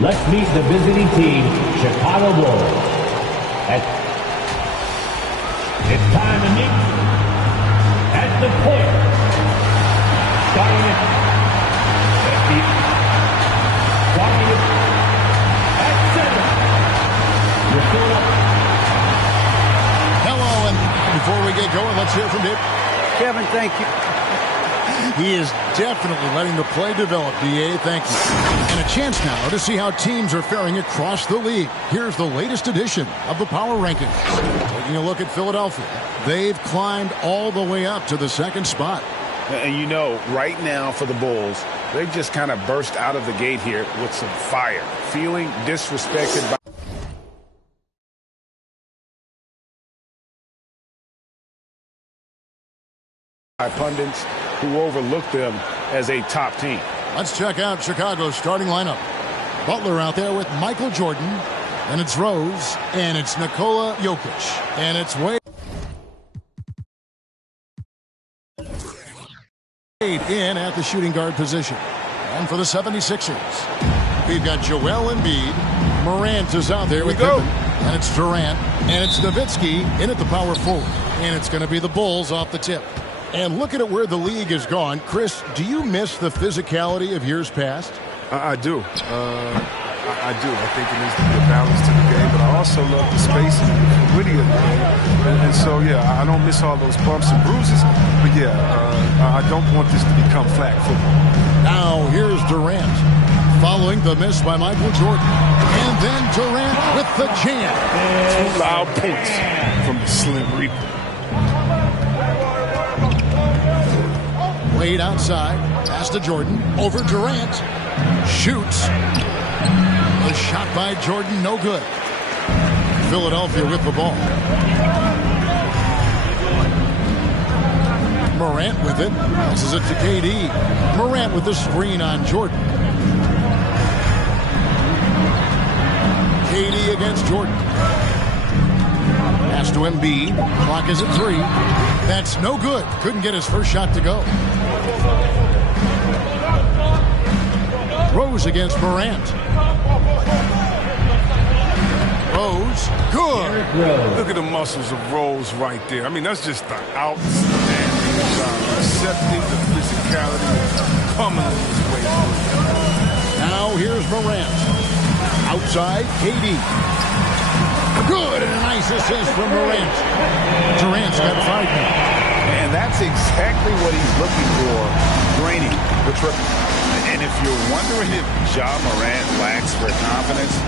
Let's meet the visiting team, Chicago Bulls. It's time to meet at the point. Starting at center. Hello, and before we get going, let's hear from Dave. Kevin, thank you. He is definitely letting the play develop, D.A. Thank you. And a chance now to see how teams are faring across the league. Here's the latest edition of the Power Rankings. Taking a look at Philadelphia. They've climbed all the way up to the second spot. And you know, right now for the Bulls, they've just kind of burst out of the gate here with some fire, feeling disrespected by pundits who overlook them as a top team. Let's check out Chicago's starting lineup. Butler out there with Michael Jordan, and it's Rose, and it's Nikola Jokic, and it's Wade in at the shooting guard position. And for the 76ers, we've got Joel Embiid. Morant is out there with Pippen, and it's Durant, and it's Nowitzki in at the power forward, and it's going to be the Bulls off the tip. And looking at where the league has gone, Chris, do you miss the physicality of years past? I do. I do. I think it needs to be a balance to the game, but I also love the spacing and the fluidity of the game. And so, yeah, I don't miss all those bumps and bruises, but, yeah, I don't want this to become flag football. Now, here's Durant, following the miss by Michael Jordan. And then Durant with the jam. 2 loud points from the Slim Reaper. Wade outside, pass to Jordan, over Durant, shoots. A shot by Jordan, no good. Philadelphia with the ball. Morant with it, passes it to KD. Morant with the screen on Jordan. KD against Jordan. Pass to Embiid, clock is at 3. That's no good, couldn't get his first shot to go. Rose against Morant. Rose, good. Look at the muscles of Rose right there. I mean, that's just the outstanding job. Accepting the physicality and pummeling his way through. Now here's Morant. Outside, KD. Good, and a nice assist from Morant. Durant's got 5 now. And that's exactly what he's looking for, draining the triple. And if you're wondering if Ja Morant lacks for confidence,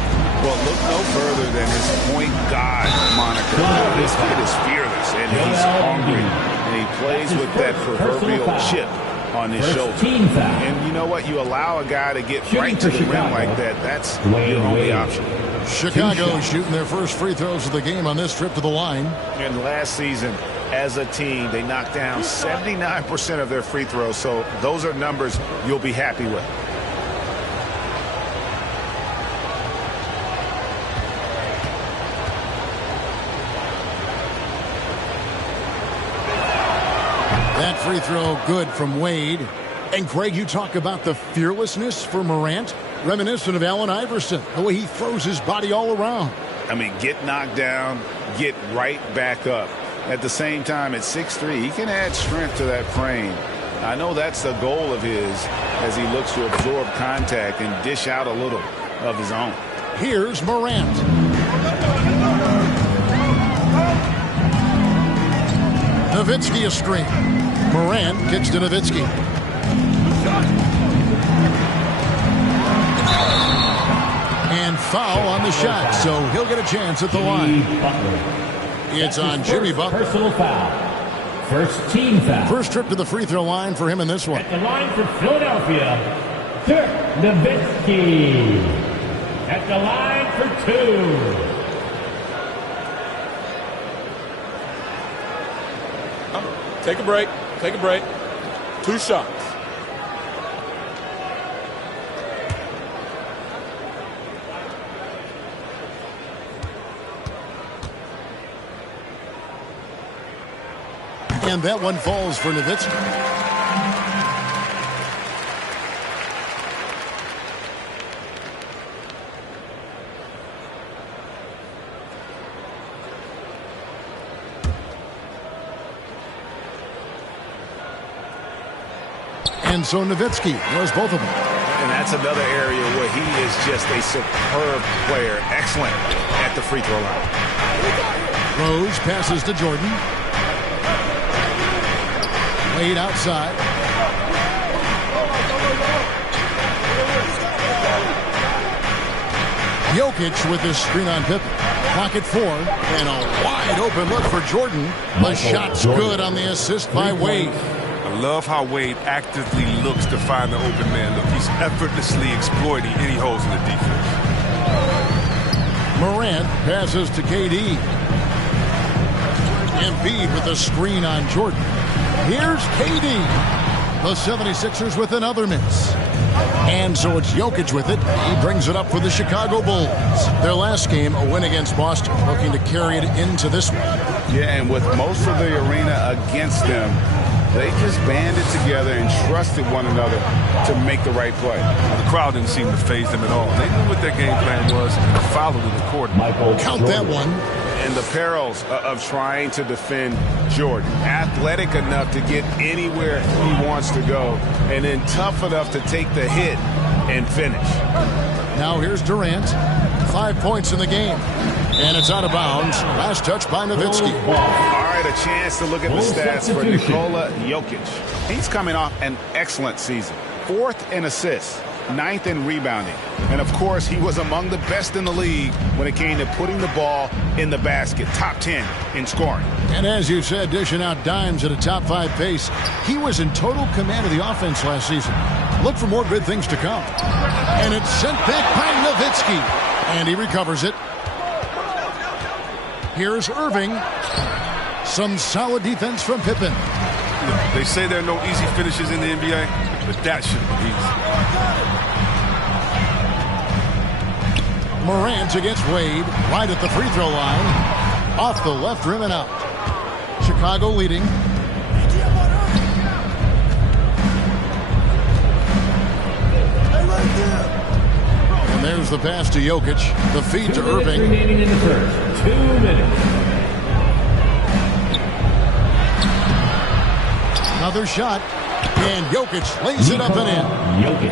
well, look no further than his point guard moniker. This kid is fearless, and he's hungry. And he plays with that proverbial chip on his shoulder. And you know what? You allow a guy to get right to the rim like that, that's your only option. Chicago shooting their first free throws of the game on this trip to the line. And last season, as a team, they knocked down 79% of their free throws, so those are numbers you'll be happy with. That free throw good from Wade. And Craig, you talk about the fearlessness for Morant, reminiscent of Allen Iverson, the way he throws his body all around. I mean, get knocked down, get right back up. At the same time, at 6'3", he can add strength to that frame. I know that's the goal of his as he looks to absorb contact and dish out a little of his own. Here's Morant. Nowitzki a screen. Morant kicks to Nowitzki. And foul on the shot, so he'll get a chance at the line. It's on Jimmy Butler. Personal foul. First team foul. First trip to the free throw line for him in this one. At the line for Philadelphia, Dirk Nowitzki. At the line for 2. Take a break. Take a break. 2 shots. And that one falls for Nowitzki. And so Nowitzki knows both of them. And that's another area where he is just a superb player. Excellent at the free throw line. Rose passes to Jordan. Wade outside. Jokic with his screen on Pippen. Clock at 4. And a wide open look for Jordan. The shot's good on the assist by Wade. I love how Wade actively looks to find the open man. Look, he's effortlessly exploiting any holes in the defense. Morant passes to KD. Embiid with the screen on Jordan. Here's KD. The 76ers with another miss. And so it's Jokic with it. He brings it up for the Chicago Bulls. Their last game, a win against Boston, looking to carry it into this one. Yeah, and with most of the arena against them, they just banded together and trusted one another to make the right play. The crowd didn't seem to faze them at all. They knew what their game plan was and followed it accordingly. Count that one. And the perils of trying to defend Jordan. Athletic enough to get anywhere he wants to go, and then tough enough to take the hit and finish. Now here's Durant. 5 points in the game. And it's out of bounds. Last touch by Nowitzki. All right, a chance to look at the stats for Nikola Jokic. He's coming off an excellent season. 4th in assists, 9th in rebounding. And, of course, he was among the best in the league when it came to putting the ball in the basket. Top 10 in scoring. And as you said, dishing out dimes at a top 5 pace. He was in total command of the offense last season. Look for more good things to come. And it's sent back by Nowitzki. And he recovers it. Here's Irving. Some solid defense from Pippen. They say there are no easy finishes in the NBA, but that should be easy. Morant against Wade, right at the free throw line. Off the left rim and out. Chicago leading. And there's the pass to Jokic. The feed to Irving. Remaining in the first. 2 minutes. Another shot. And Jokic lays it up and in.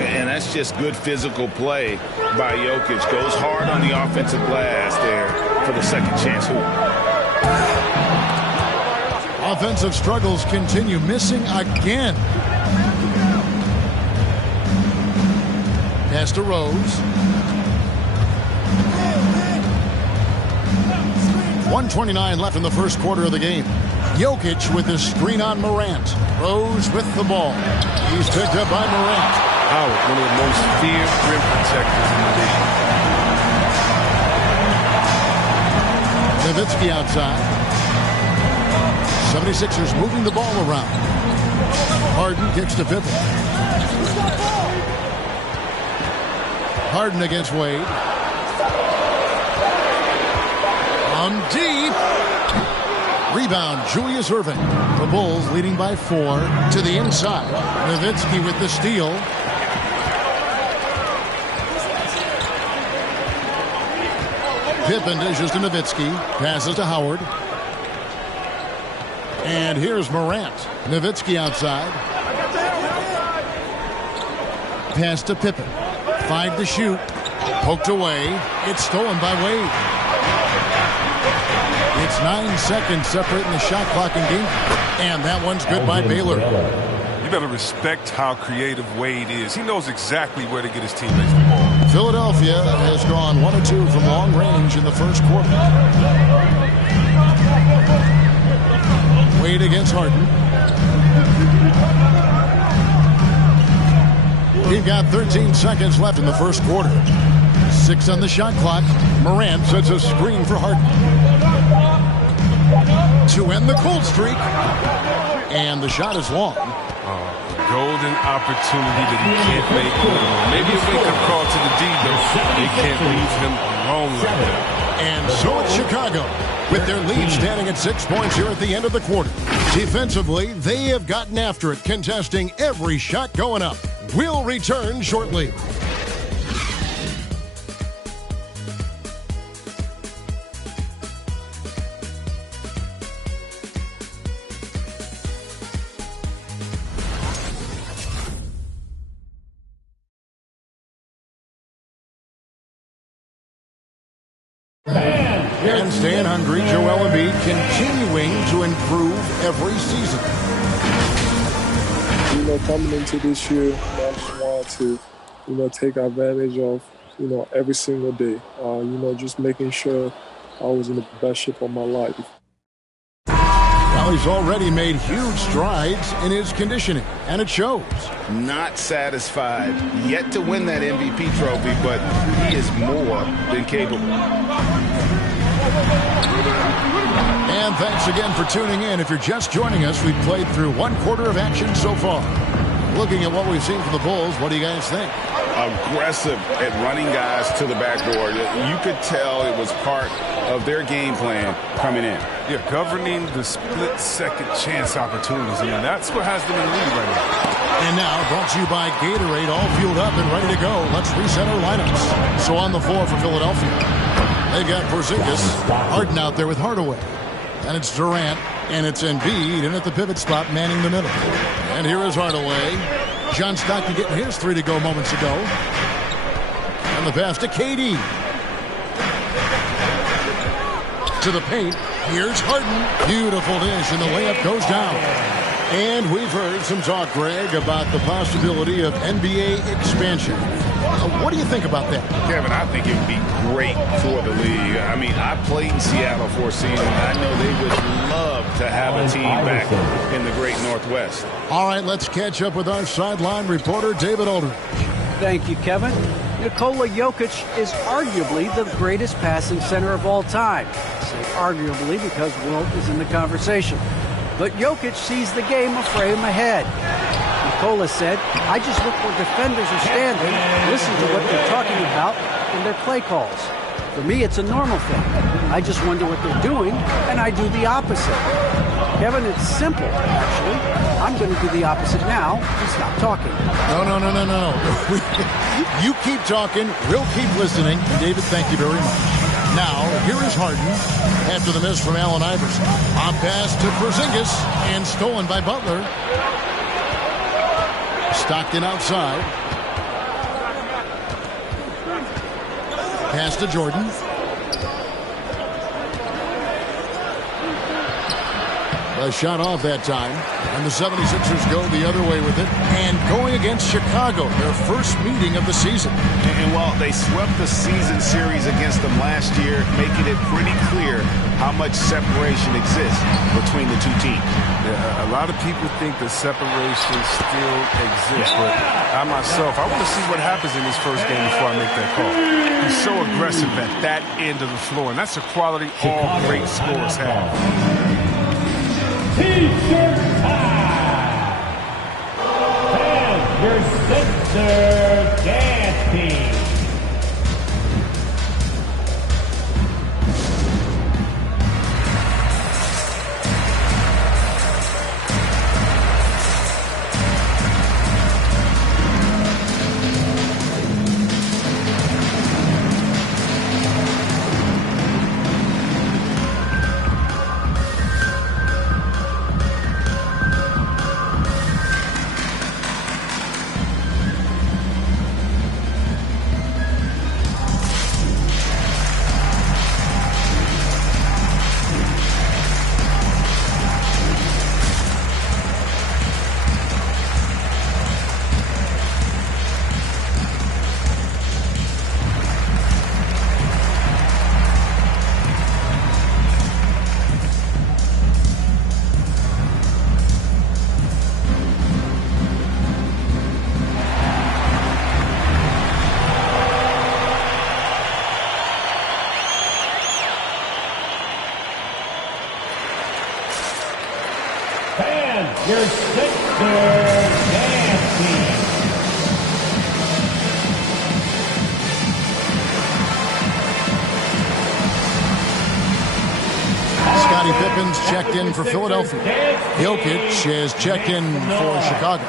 And that's just good physical play by Jokic. Goes hard on the offensive glass there for the second chance hoop. Offensive struggles continue. Missing again. Pass to Rose. 1:29 left in the first quarter of the game. Jokic with his screen on Morant. Rose with the ball. He's picked up by Morant. Howard, one of the most feared rim protectors in the league. Nowitzki outside. 76ers moving the ball around. Harden kicks to Pippen. Harden against Wade. On deep. Rebound, Julius Irving. The Bulls leading by 4 to the inside. Nowitzki with the steal. Pippen dishes to Nowitzki. Passes to Howard. And here's Morant. Nowitzki outside. Pass to Pippen. 5 to shoot. Poked away. It's stolen by Wade. It's 9 seconds separating the shot clock and game. And that one's good by Baylor. You better respect how creative Wade is. He knows exactly where to get his teammates the ball. Philadelphia has gone 1 of 2 from long range in the first quarter. Wade against Harden. We've got 13 seconds left in the first quarter. 6 on the shot clock. Morant sets a screen for Harden to end the cold streak. And the shot is long. Golden opportunity that he can't make. Maybe a wake-up call to the D, though. They can't leave him alone like that. And so it's Chicago, with their lead standing at 6 points here at the end of the quarter. Defensively, they have gotten after it, contesting every shot going up. We'll return shortly. staying hungry. Joel Embiid continuing to improve every season. Coming into this year, I just wanted to, take advantage of, every single day. Just making sure I was in the best shape of my life. Well, he's already made huge strides in his conditioning, and it shows. Not satisfied yet to win that MVP trophy, but he is more than capable. And thanks again for tuning in. If you're just joining us, we've played through one quarter of action so far. Looking at what we've seen from the Bulls, what do you guys think? Aggressive at running guys to the backboard. You could tell it was part of their game plan coming in. Yeah, governing the split-second chance opportunities. I mean, that's what has them in the lead right now. And now, brought to you by Gatorade, all fueled up and ready to go. Let's reset our lineups. So on the floor for Philadelphia, they've got Porzingis, Harden out there with Hardaway. And it's Durant, and it's Embiid in at the pivot spot, manning the middle. And here is Hardaway. John Stockton getting his three to go moments ago. And the pass to KD. To the paint. Here's Harden. Beautiful dish, and the layup goes down. And we've heard some talk, Greg, about the possibility of NBA expansion. What do you think about that? Kevin, I think it would be great for the league. I mean, I played in Seattle for a season. I know they would love to have a team back in the great Northwest. All right, let's catch up with our sideline reporter, David Aldridge. Thank you, Kevin. Nikola Jokic is arguably the greatest passing center of all time. I say arguably because Wilt is in the conversation. But Jokic sees the game a frame ahead. Nikola said, I just look where defenders are standing, listen to what they're talking about in their play calls. For me, it's a normal thing. I just wonder what they're doing, and I do the opposite. Kevin, it's simple, actually. I'm going to do the opposite now and stop talking. No. You keep talking, we'll keep listening. And David, thank you very much. Now, here is Harden after the miss from Allen Iverson. On pass to Porzingis and stolen by Butler. Stockton outside. Pass to Jordan. A shot off that time. And the 76ers go the other way with it. And going against Chicago, their first meeting of the season. And while they swept the season series against them last year, making it pretty clear how much separation exists between the two teams. Yeah, a lot of people think the separation still exists, but I myself, I want to see what happens in this first game before I make that call. He's so aggressive at that end of the floor, and that's a quality all great scorers have. T-shirt time. And your Sixers dance team. Your Sixers dance team. Scottie Pippen's checked in for Philadelphia. Jokic is checked in for Chicago.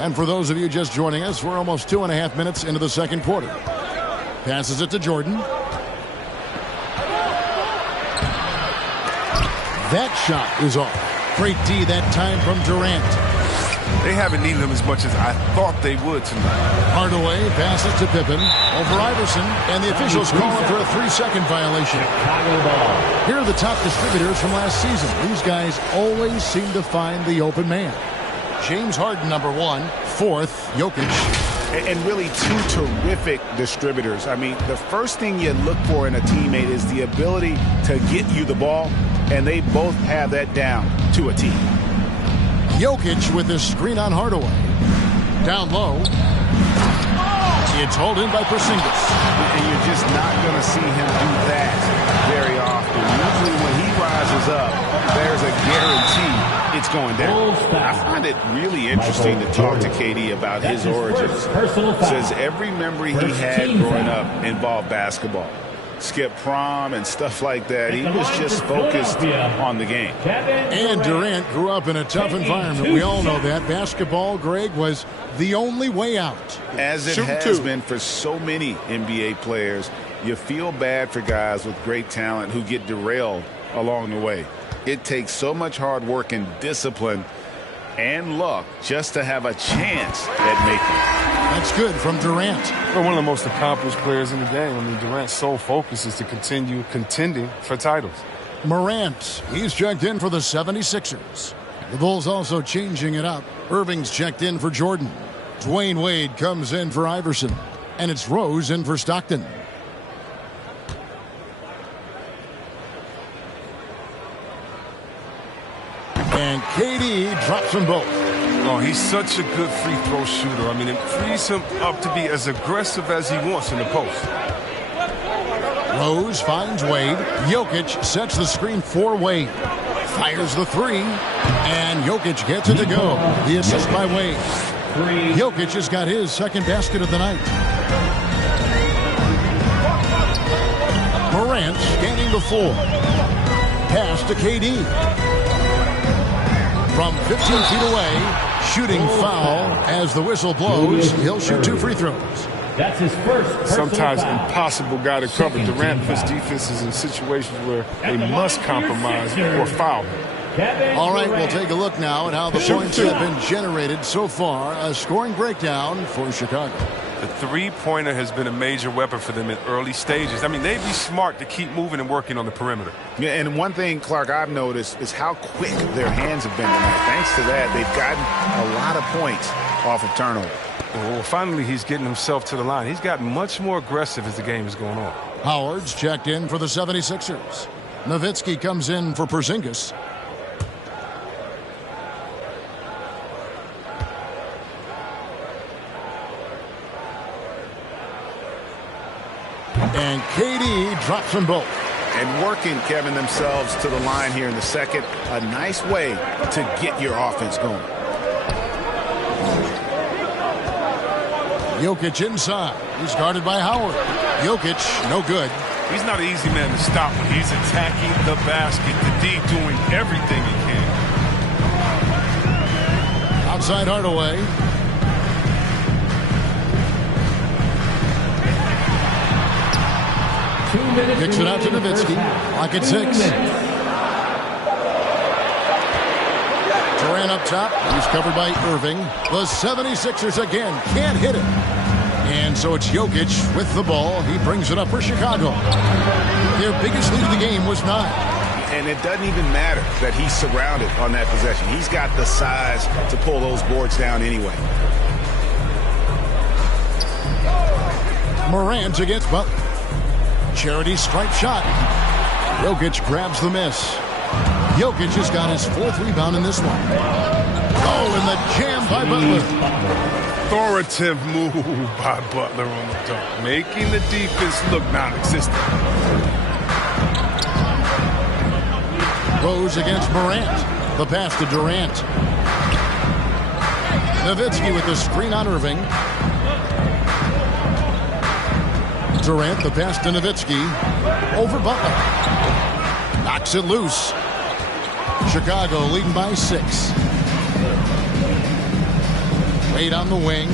And for those of you just joining us, we're almost 2.5 minutes into the second quarter. Passes it to Jordan. That shot is off. Great D that time from Durant. They haven't needed him as much as I thought they would tonight. Hardaway passes to Pippen over Iverson, and the officials call him for a 3-second violation. Here are the top distributors from last season. These guys always seem to find the open man. James Harden, number 1. 4th, Jokic. And really two terrific distributors. I mean, the first thing you look for in a teammate is the ability to get you the ball, and they both have that down to a T. Jokic with his screen on Hardaway. Down low. It's hauled in by Porzingis. And you're just not going to see him do that very often. Usually when he rises up, there's a guarantee it's going down. I find it really interesting to talk to KD about his origins. Says every memory he had growing up involved basketball. Skip prom and stuff like that. He was just focused on the game. And Durant grew up in a tough environment. We all know that. Basketball, Greg, was the only way out. As it has been for so many NBA players, you feel bad for guys with great talent who get derailed along the way. It takes so much hard work and discipline and luck just to have a chance at making it. That's good from Durant. Well, one of the most accomplished players in the game. I mean, Durant's sole focus is to continue contending for titles. Morant, he's checked in for the 76ers. The Bulls also changing it up. Irving's checked in for Jordan. Dwayne Wade comes in for Iverson. And it's Rose in for Stockton. And KD drops them both. Oh, he's such a good free throw shooter. I mean, it frees him up to be as aggressive as he wants in the post. Rose finds Wade. Jokic sets the screen for Wade. Fires the 3. And Jokic gets it to go. The assist by Wade. Jokic has got his second basket of the night. Morant scanning the floor. Pass to KD. From 15 feet away, shooting foul as the whistle blows. He'll shoot 2 free throws. That's his first. Sometimes impossible guy to cover. Durant puts defenses in situations where they must compromise or foul. All right, we'll take a look now at how the points have been generated so far. A scoring breakdown for Chicago. The three-pointer has been a major weapon for them in early stages. I mean, they'd be smart to keep moving and working on the perimeter. Yeah, and one thing, Clark, I've noticed is how quick their hands have been tonight. Thanks to that, they've gotten a lot of points off of turnover. Well, finally, he's getting himself to the line. He's gotten much more aggressive as the game is going on. Howard's checked in for the 76ers. Nowitzki comes in for Porzingis. And KD drops them both. And working, Kevin, themselves to the line here in the second. A nice way to get your offense going. Jokic inside. He's guarded by Howard. Jokic, no good. He's not an easy man to stop when he's attacking the basket. The D doing everything he can. Outside Hardaway. Kicks it out to Nowitzki. Clock at 6. Durant up top. He's covered by Irving. The 76ers again can't hit it. And so it's Jokic with the ball. He brings it up for Chicago. Their biggest lead of the game was 9. And it doesn't even matter that he's surrounded on that possession. He's got the size to pull those boards down anyway. Morant against Butler. Charity stripe shot. Jokic grabs the miss. Jokic has got his 4th rebound in this one. Oh, and the jam by Butler. Authoritative move by Butler on the dunk, making the defense look non-existent. Rose against Morant. The pass to Durant. Nowitzki with the screen on Irving. Durant, the pass to Nowitzki. Over Butler. Knocks it loose. Chicago leading by 6. Wade on the wing.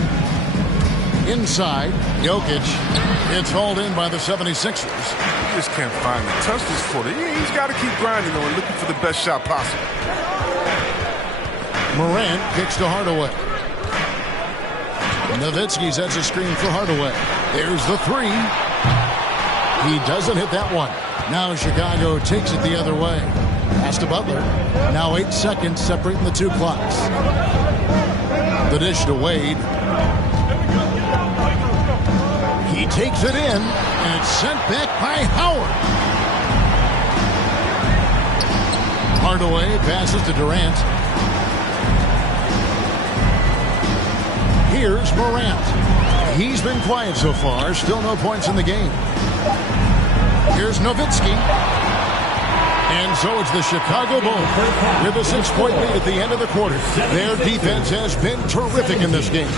Inside, Jokic. It's hauled in by the 76ers. He just can't find it. Touch this footer. He's got to keep grinding on, looking for the best shot possible. Morant kicks to Hardaway. Nowitzki sets a screen for Hardaway. There's the three. He doesn't hit that one. Now Chicago takes it the other way. Pass to Butler. Now 8 seconds separating the two clocks. The dish to Wade. He takes it in, and it's sent back by Howard. Hardaway passes to Durant. Here's Morant. He's been quiet so far. Still no points in the game. Here's Nowitzki. And so it's the Chicago Bulls with a 6-point lead at the end of the quarter. Their defense has been terrific in this game.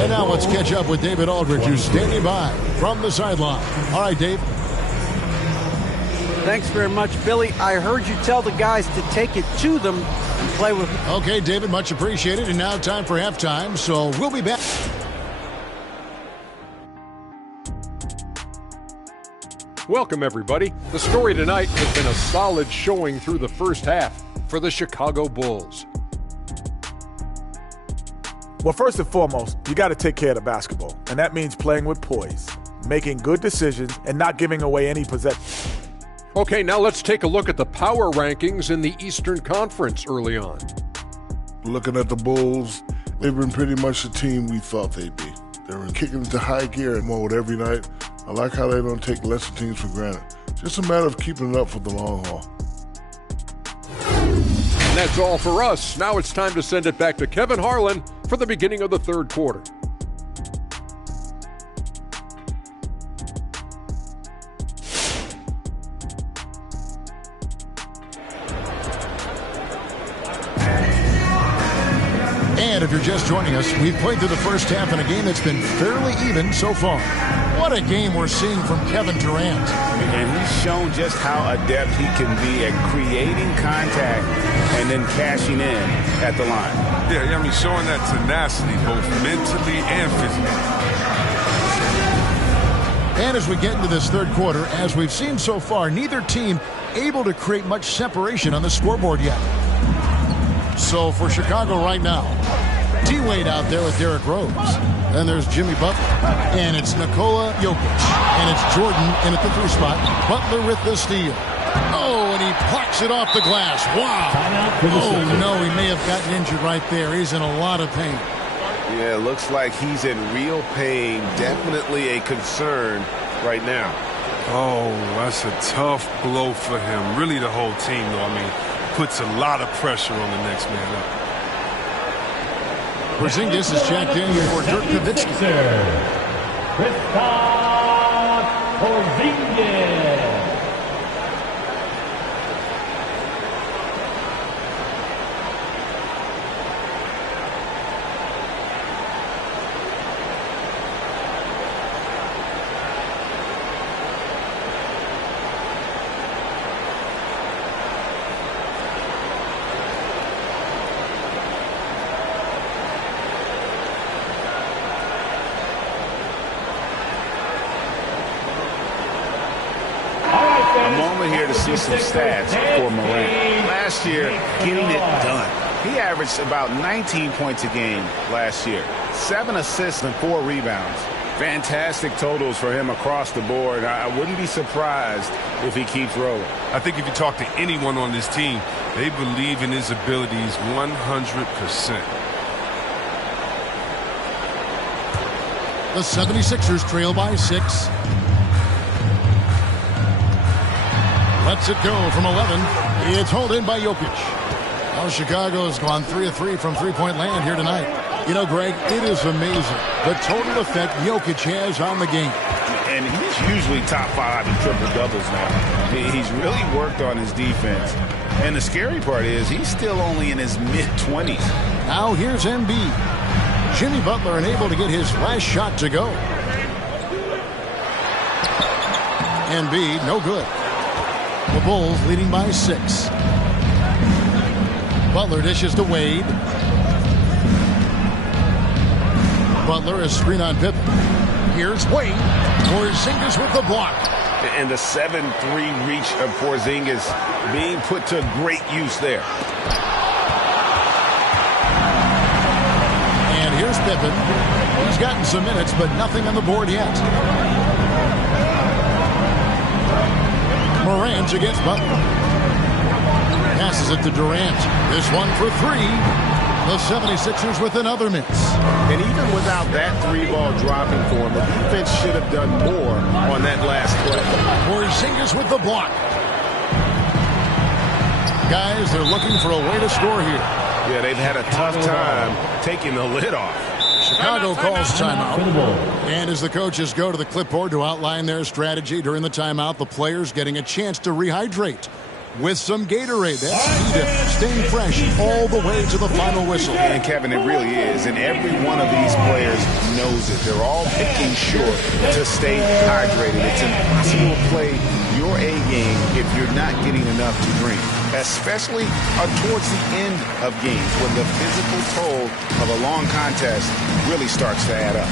And now let's catch up with David Aldridge, who's standing by from the sideline. All right, Dave. Thanks very much, Billy. I heard you tell the guys to take it to them and play with it. Okay, David, much appreciated. And now time for halftime, so we'll be back. Welcome, everybody. The story tonight has been a solid showing through the first half for the Chicago Bulls. Well, first and foremost, you got to take care of the basketball, and that means playing with poise, making good decisions, and not giving away any possession. Okay, now let's take a look at the power rankings in the Eastern Conference early on. Looking at the Bulls, they've been pretty much the team we thought they'd be. They're kicking into high gear mode every night. I like how they don't take lesser teams for granted. Just a matter of keeping it up for the long haul. And that's all for us. Now it's time to send it back to Kevin Harlan for the beginning of the third quarter. And if you're just joining us, we've played through the first half in a game that's been fairly even so far. What a game we're seeing from Kevin Durant. And he's shown just how adept he can be at creating contact and then cashing in at the line. Yeah, I mean, showing that tenacity both mentally and physically. And as we get into this third quarter, as we've seen so far, neither team able to create much separation on the scoreboard yet. So for Chicago right now, D-Wade out there with Derrick Rose. Then there's Jimmy Butler. And it's Nikola Jokic. And it's Jordan in at the 3 spot. Butler with the steal. Oh, and he plucks it off the glass. Wow. Oh, no, he may have gotten injured right there. He's in a lot of pain. Yeah, looks like he's in real pain. Definitely a concern right now. Oh, that's a tough blow for him. Really the whole team, though. I mean, puts a lot of pressure on the next man up. Porzingis is checked in for Dirk Nowitzki. Kristaps Porzingis. Some stats for Morant. Last year, getting it done. He averaged about 19 points a game last year. 7 assists and 4 rebounds. Fantastic totals for him across the board. I wouldn't be surprised if he keeps rolling. I think if you talk to anyone on this team, they believe in his abilities 100%. The 76ers trail by 6. Lets it go from 11. It's hauled in by Jokic. Now Chicago has gone 3 of 3 from three-point land here tonight. You know, Greg, it is amazing the total effect Jokic has on the game. And he's usually top 5 in triple-doubles now. He's really worked on his defense. And the scary part is he's still only in his mid-20s. Now here's Embiid. Jimmy Butler unable to get his last shot to go. Embiid, no good. The Bulls leading by 6. Butler dishes to Wade. Butler is screen on Pippen. Here's Wade. Porzingis with the block. And the 7-3 reach of Porzingis being put to great use there. And here's Pippen. He's gotten some minutes, but nothing on the board yet. Morant against Butler. Passes it to Durant. This one for three. The 76ers with another miss. And even without that 3-ball dropping for him, the defense should have done more on that last play. Porzingis with the block. Guys, they're looking for a way to score here. Yeah, they've had a tough time taking the lid off. Chicago calls timeout. And as the coaches go to the clipboard to outline their strategy during the timeout, the players getting a chance to rehydrate with some Gatorade. That's key to staying fresh all the way to the final whistle. And Kevin, it really is. And every one of these players knows it. They're all making sure to stay hydrated. It's impossible to play your A game if you're not getting enough to drink, especially towards the end of games when the physical toll of a long contest really starts to add up.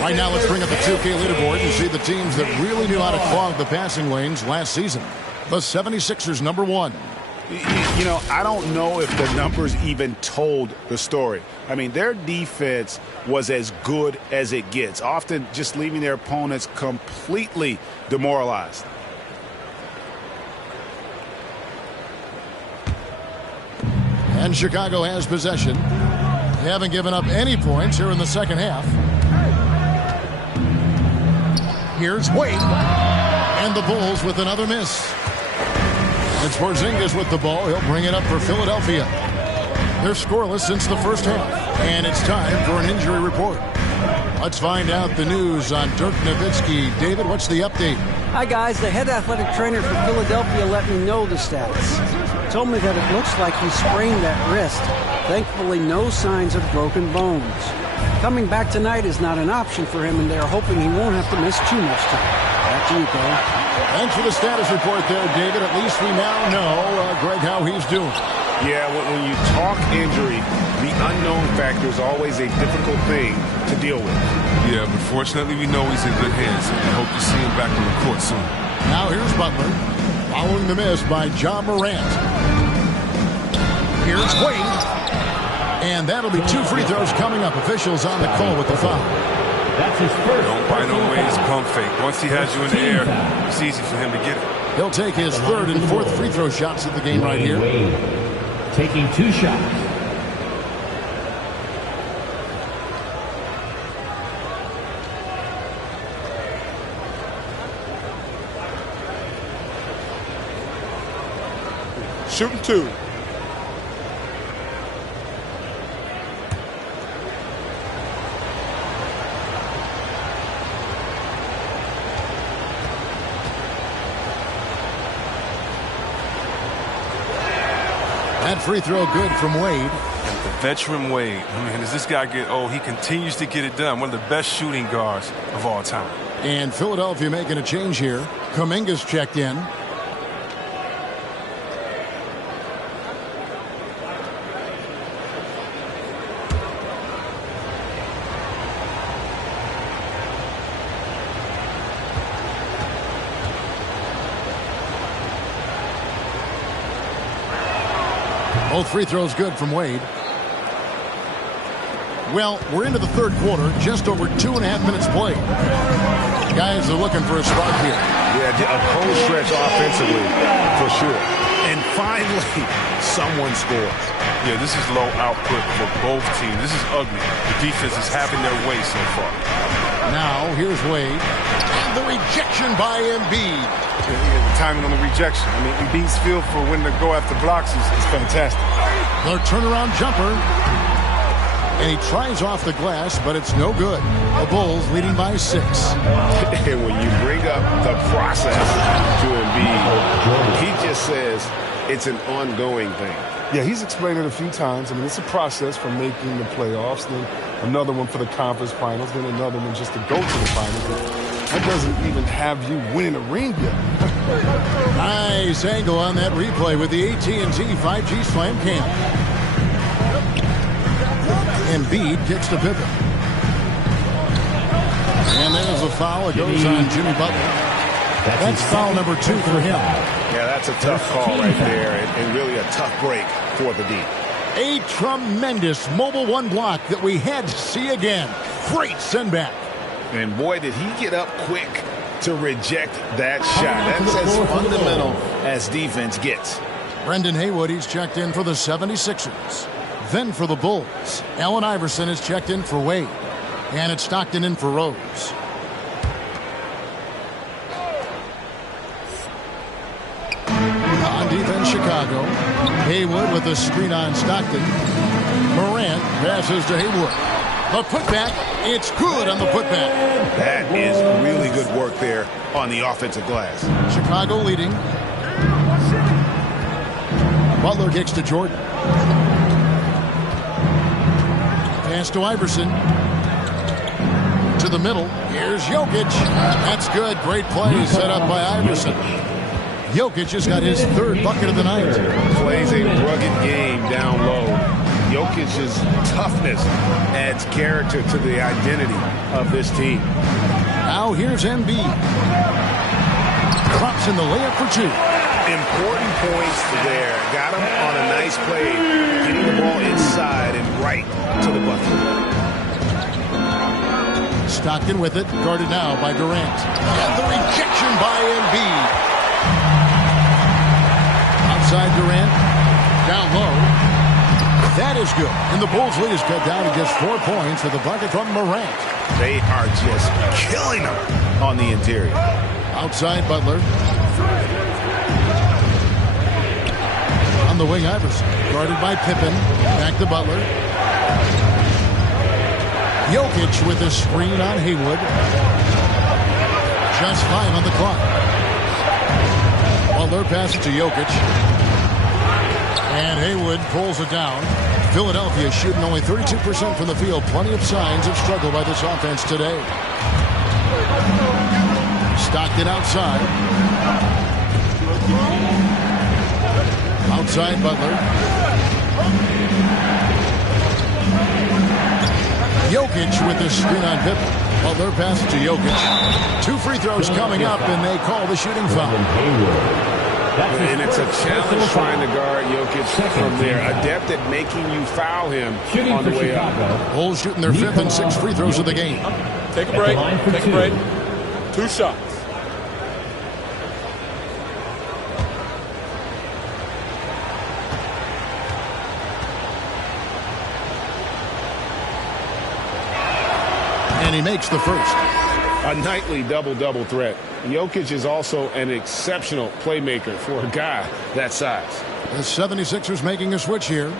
Right now, let's bring up the 2K leaderboard and see the teams that really knew how to clog the passing lanes last season. The 76ers, number 1. You know, I don't know if the numbers even told the story. I mean, their defense was as good as it gets, often just leaving their opponents completely demoralized. And Chicago has possession. They haven't given up any points here in the second half. Here's Wade. And the Bulls with another miss. It's Porzingis with the ball. He'll bring it up for Philadelphia. They're scoreless since the first half. And it's time for an injury report. Let's find out the news on Dirk Nowitzki. David, what's the update? Hi, guys. The head athletic trainer for Philadelphia let me know the status. He told me that it looks like he sprained that wrist. Thankfully, no signs of broken bones. Coming back tonight is not an option for him, and they are hoping he won't have to miss too much time. Back to you, Cole. Thanks for the status report there, David. At least we now know, Greg, how he's doing. Yeah, when you talk injury, the unknown factor is always a difficult thing to deal with. Yeah, but fortunately we know he's in good hands. We hope to see him back on the court soon. Now here's Butler, following the miss by Ja Morant. Here's Wade. And that'll be 2 free throws coming up. Officials on the call with the foul. That's his first. Don't by no ways pump fake. Once he has you in the air, it's easy for him to get it. He'll take his 3rd and 4th free throw shots of the game right here. Wade taking 2 shots. Shooting 2. That free throw good from Wade. And the veteran Wade. I mean, as this guy get old, he continues to get it done. One of the best shooting guards of all time. And Philadelphia making a change here. Kuminga's checked in. Both free throws good from Wade. Well, we're into the 3rd quarter, just over 2.5 minutes played. Guys are looking for a spark here. Yeah, a cold stretch offensively, for sure. And finally, someone scores. Yeah, this is low output for both teams. This is ugly. The defense is having their way so far. Now, here's Wade. And the rejection by Embiid. Yeah, the timing on the rejection. I mean, Embiid's feel for when to go after blocks is fantastic. The turnaround jumper. And he tries off the glass, but it's no good. The Bulls leading by 6. And when you bring up the process to Embiid, he just says it's an ongoing thing. Yeah, he's explained it a few times. I mean, it's a process from making the playoffs, then another one for the conference finals, then another one just to go to the finals. That doesn't even have you winning a ring yet. Nice angle on that replay with the AT&T 5G Slam Cam. Embiid kicks to Pippen. And there's a foul. It goes on Jimmy Butler. That's foul number 2 for him. Yeah, that's a tough call right there, and really a tough break for the D. A tremendous Mobile One block that we had to see again. Great send back. And boy, did he get up quick to reject that shot. That's as fundamental as defense gets. Brendan Haywood, he's checked in for the 76ers. Then for the Bulls, Allen Iverson is checked in for Wade. And it's Stockton in for Rose. On defense, Chicago. Haywood with a screen on Stockton. Morant passes to Haywood. The putback, it's good on the putback. That is really good work there on the offensive glass. Chicago leading. Butler kicks to Jordan. Pass to Iverson. To the middle. Here's Jokic. That's good. Great play set up by Iverson. Jokic has got his 3rd bucket of the night. Plays a rugged game down low. Jokic's toughness adds character to the identity of this team. Now here's Embiid. Drops in the layup for 2. Important points there. Got him on a nice play, getting the ball inside and right to the bucket. Stockton with it, guarded now by Durant. And the rejection by Embiid. Outside Durant, down low. That is good. And the Bulls' lead is cut down to just 4 points with a bucket from Morant. They are just killing them on the interior. Outside Butler. On the wing, Iverson. Guarded by Pippen. Back to Butler. Jokic with a screen on Haywood. Just 5 on the clock. Butler passes to Jokic. And Haywood pulls it down. Philadelphia shooting only 32% from the field. Plenty of signs of struggle by this offense today. Stockton outside. Outside Butler. Jokic with the screen on Pippen. Butler passes to Jokic. 2 free throws coming up, and they call the shooting foul. And it's a challenge trying to guard Jokic from there. Adept at making you foul him on the way up. Bulls shooting their 5th and 6th free throws of the game. Take a break. Take a break. 2 shots. And he makes the first. A nightly double-double threat. Jokic is also an exceptional playmaker for a guy that size. The 76ers making a switch here.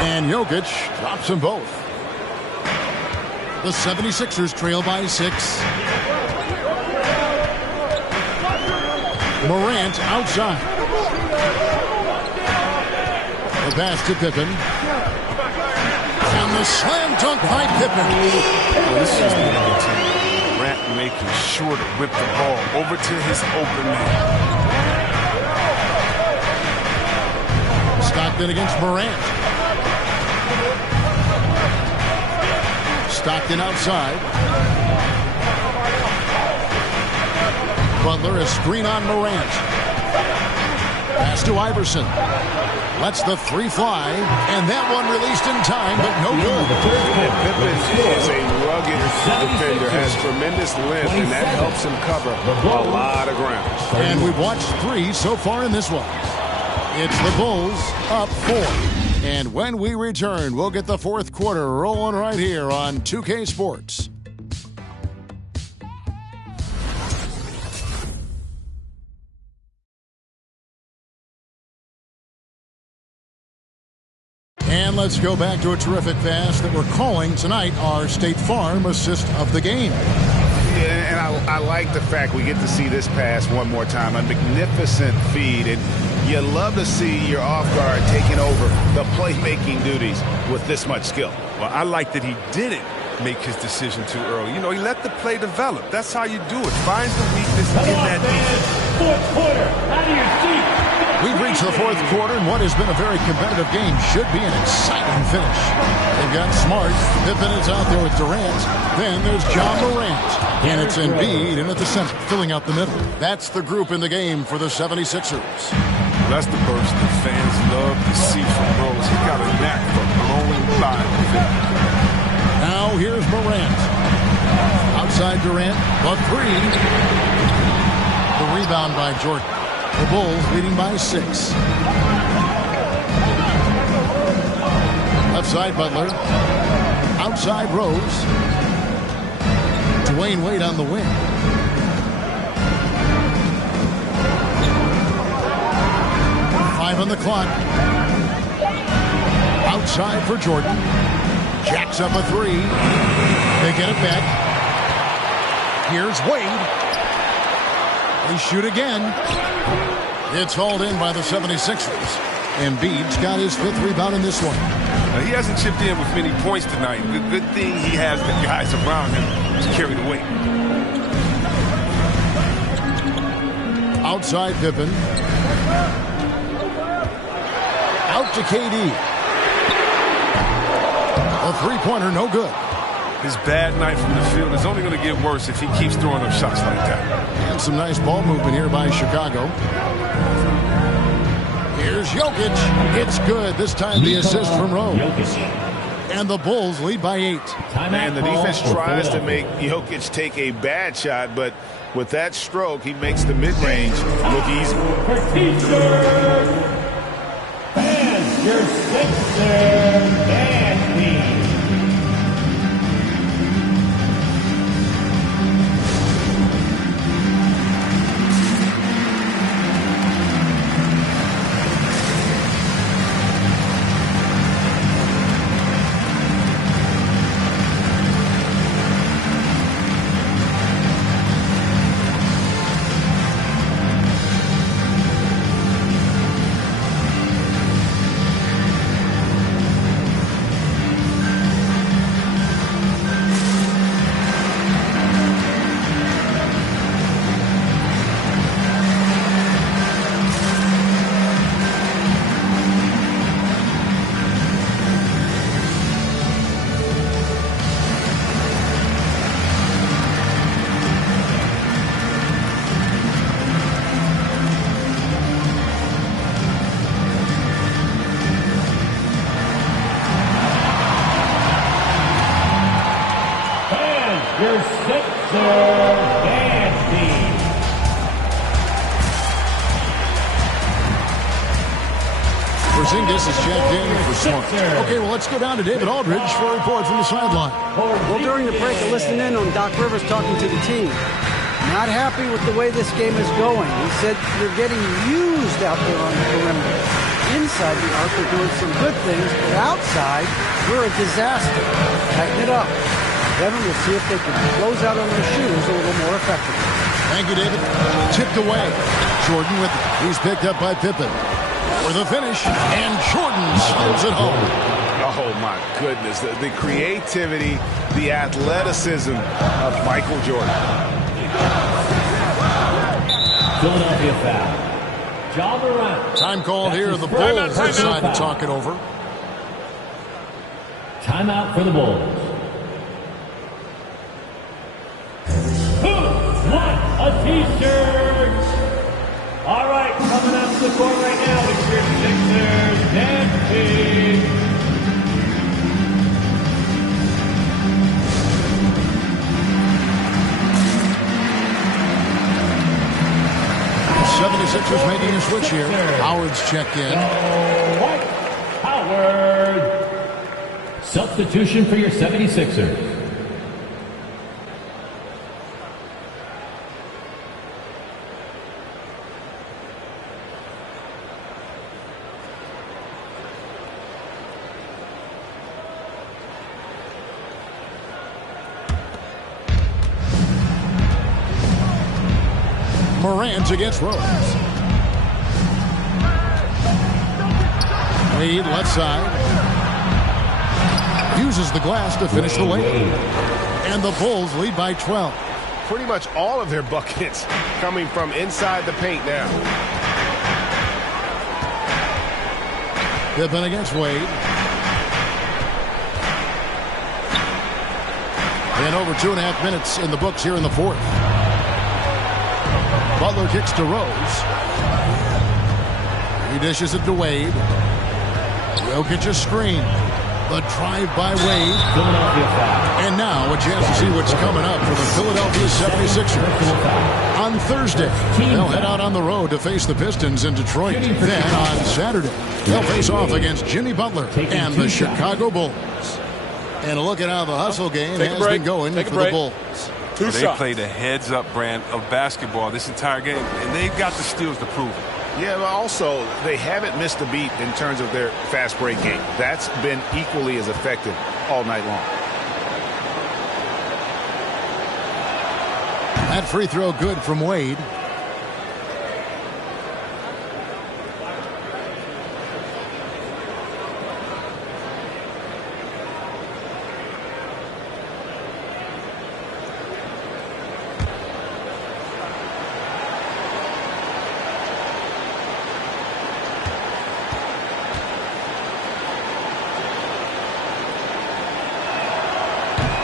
And Jokic drops them both. The 76ers trail by 6. Morant outside. The pass to Pippen. And the slam dunk by Pippen. Well, this is the other team. Morant making sure to whip the ball over to his open man. Stockton against Morant. Stockton outside. Butler, a screen on Morant. Pass to Iverson. Lets the three fly, and that one released in time, but no good. Pippen is a rugged defender, has tremendous length, and that helps him cover a lot of ground. And we've watched 3 so far in this one. It's the Bulls up 4. And when we return, we'll get the fourth quarter rolling right here on 2K Sports. And let's go back to a terrific pass that we're calling tonight our State Farm assist of the game. Yeah, and I like the fact we get to see this pass one more time. A magnificent feed, and you love to see your off guard taking over the playmaking duties with this much skill. Well, I like that he didn't make his decision too early. You know, he let the play develop. That's how you do it. Find the weakness in that defense. Fourth quarter, out of your seat. We've reached the fourth quarter, and what has been a very competitive game should be an exciting finish. They've got Smart. Pippen is out there with Durant. Then there's John Morant. And it's Embiid in at the center, filling out the middle. That's the group in the game for the 76ers. That's the burst that fans love to see from Rose. He got a knack for blowing by the defense. Now here's Morant. Outside Durant, the three. The rebound by Jordan. The Bulls leading by 6. Left side Butler. Outside Rose. Dwayne Wade on the wing. Five on the clock. Outside for Jordan. Jacks up a three. They get it back. Here's Wade. They shoot again. It's hauled in by the 76ers. Embiid's got his 5th rebound in this one. Now, he hasn't chipped in with many points tonight. Good thing he has the guys around him to carry the weight. Outside Pippen. Out to KD. A three-pointer, no good. His bad night from the field is only going to get worse if he keeps throwing up shots like that. And some nice ball movement here by Chicago. Here's Jokic. It's good. This time the assist from Rose. And the Bulls lead by 8. And the defense tries to make Jokic take a bad shot, but with that stroke, he makes the mid-range look easy. And your Sixers and team. Your Sixers dance team. Porzingis is checked in for Smart. Okay, well, let's go down to David Aldridge for a report from the sideline. Well, during the break, I listened in on Doc Rivers talking to the team. Not happy with the way this game is going. He said you're getting used out there on the perimeter. Inside the arc, we're doing some good things, but outside, we're a disaster. Tighten it up. Devin will see if they can close out on their shooters a little more effectively. Thank you, David. Tipped away. Jordan with it. He's picked up by Pippen. For the finish, and Jordan slams it home. Oh, my goodness. The creativity, the athleticism of Michael Jordan. Philadelphia foul. Ja Morant. Time called here. The Bulls decide to talk it over. Timeout for the Bulls. Who wants a T-shirt? All right, coming up to the court right now is your Sixers dance team. The 76ers making a switch here. Howard's checked in. Dwight Howard. Substitution for your 76ers. Morant against Rose. Wade left side. Uses the glass to finish the layup. And the Bulls lead by 12. Pretty much all of their buckets coming from inside the paint now. Pippen against Wade. And over 2.5 minutes in the books here in the fourth. Butler kicks to Rose. He dishes it to Wade. Jokic a screen. The drive by Wade. And now a chance to see what's coming up for the Philadelphia 76ers. On Thursday, they'll head out on the road to face the Pistons in Detroit. Then on Saturday, they'll face off against Jimmy Butler and the Chicago Bulls. And a look at how the hustle game has been going for the Bulls. They played a heads-up brand of basketball this entire game, and they've got the skills to prove it. Yeah, but also, they haven't missed a beat in terms of their fast break game. That's been equally as effective all night long. That free throw good from Wade.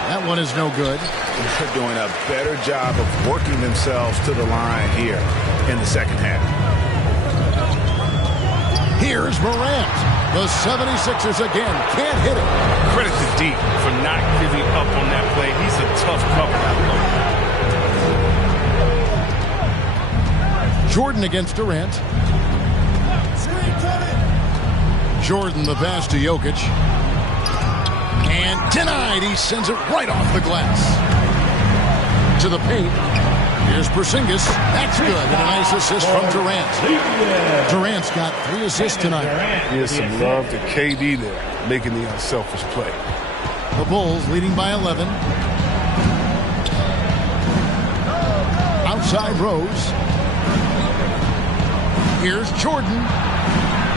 That one is no good. They're doing a better job of working themselves to the line here in the second half. Here's Morant. The 76ers again can't hit it. Credit to D for not giving up on that play. He's a tough cover. Jordan against Durant. Jordan the pass to Jokic. And denied. He sends it right off the glass. To the paint. Here's Porzingis. That's good. And a nice assist from Durant. Durant's got 3 assists tonight. Here's some love to KD there, making the unselfish play. The Bulls leading by 11. Outside Rose. Here's Jordan.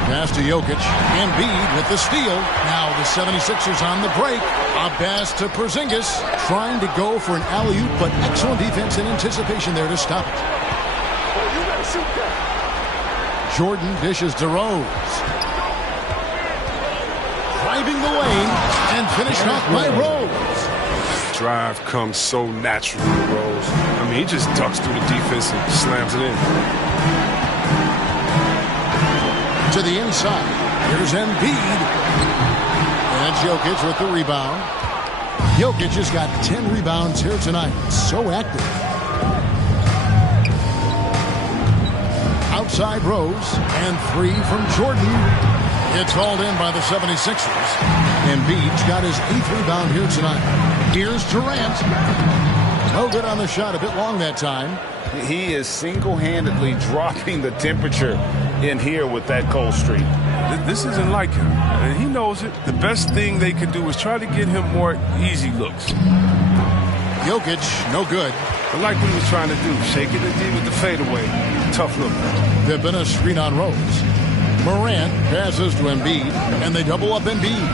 Pass to Jokic. Embiid with the steal. Now the 76ers on the break. A pass to Porzingis. Trying to go for an alley-oop, but excellent defense and anticipation there to stop it. Jordan dishes to Rose. Driving the lane and finished off by Rose. Drive comes so naturally to Rose. I mean, he just ducks through the defense and slams it in. To the inside. Here's Embiid. And Jokic with the rebound. Jokic has got 10 rebounds here tonight. So active. Outside Rose. And 3 from Jordan. It's hauled in by the 76ers. Embiid's got his 8th rebound here tonight. Here's Durant. No good on the shot. A bit long that time. He is single-handedly dropping the temperature in here with that cold streak. This isn't like him, and he knows it. The best thing they can do is try to get him more easy looks. Jokic, no good. I like what he was trying to do. Shaking the D with the fadeaway. Tough look. Pippen a screen on Rose. Morant passes to Embiid, and they double up Embiid.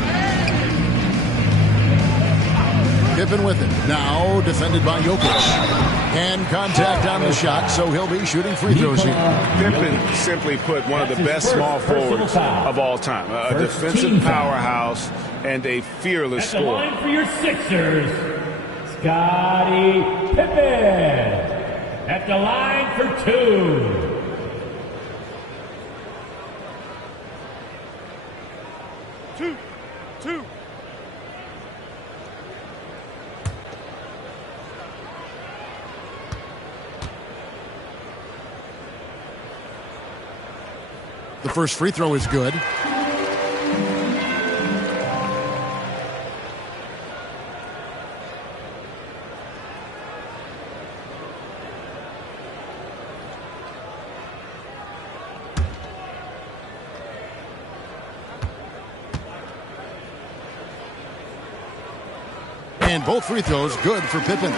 Pippen with it. Now defended by Jokic. And contact on the shot, so he'll be shooting free throws here. Pippen simply put one of the best small forwards of all time. A defensive powerhouse and a fearless scorer. At the line for your Sixers, Scottie Pippen. At the line for 2. The first free throw is good. And both free throws good for Pippen.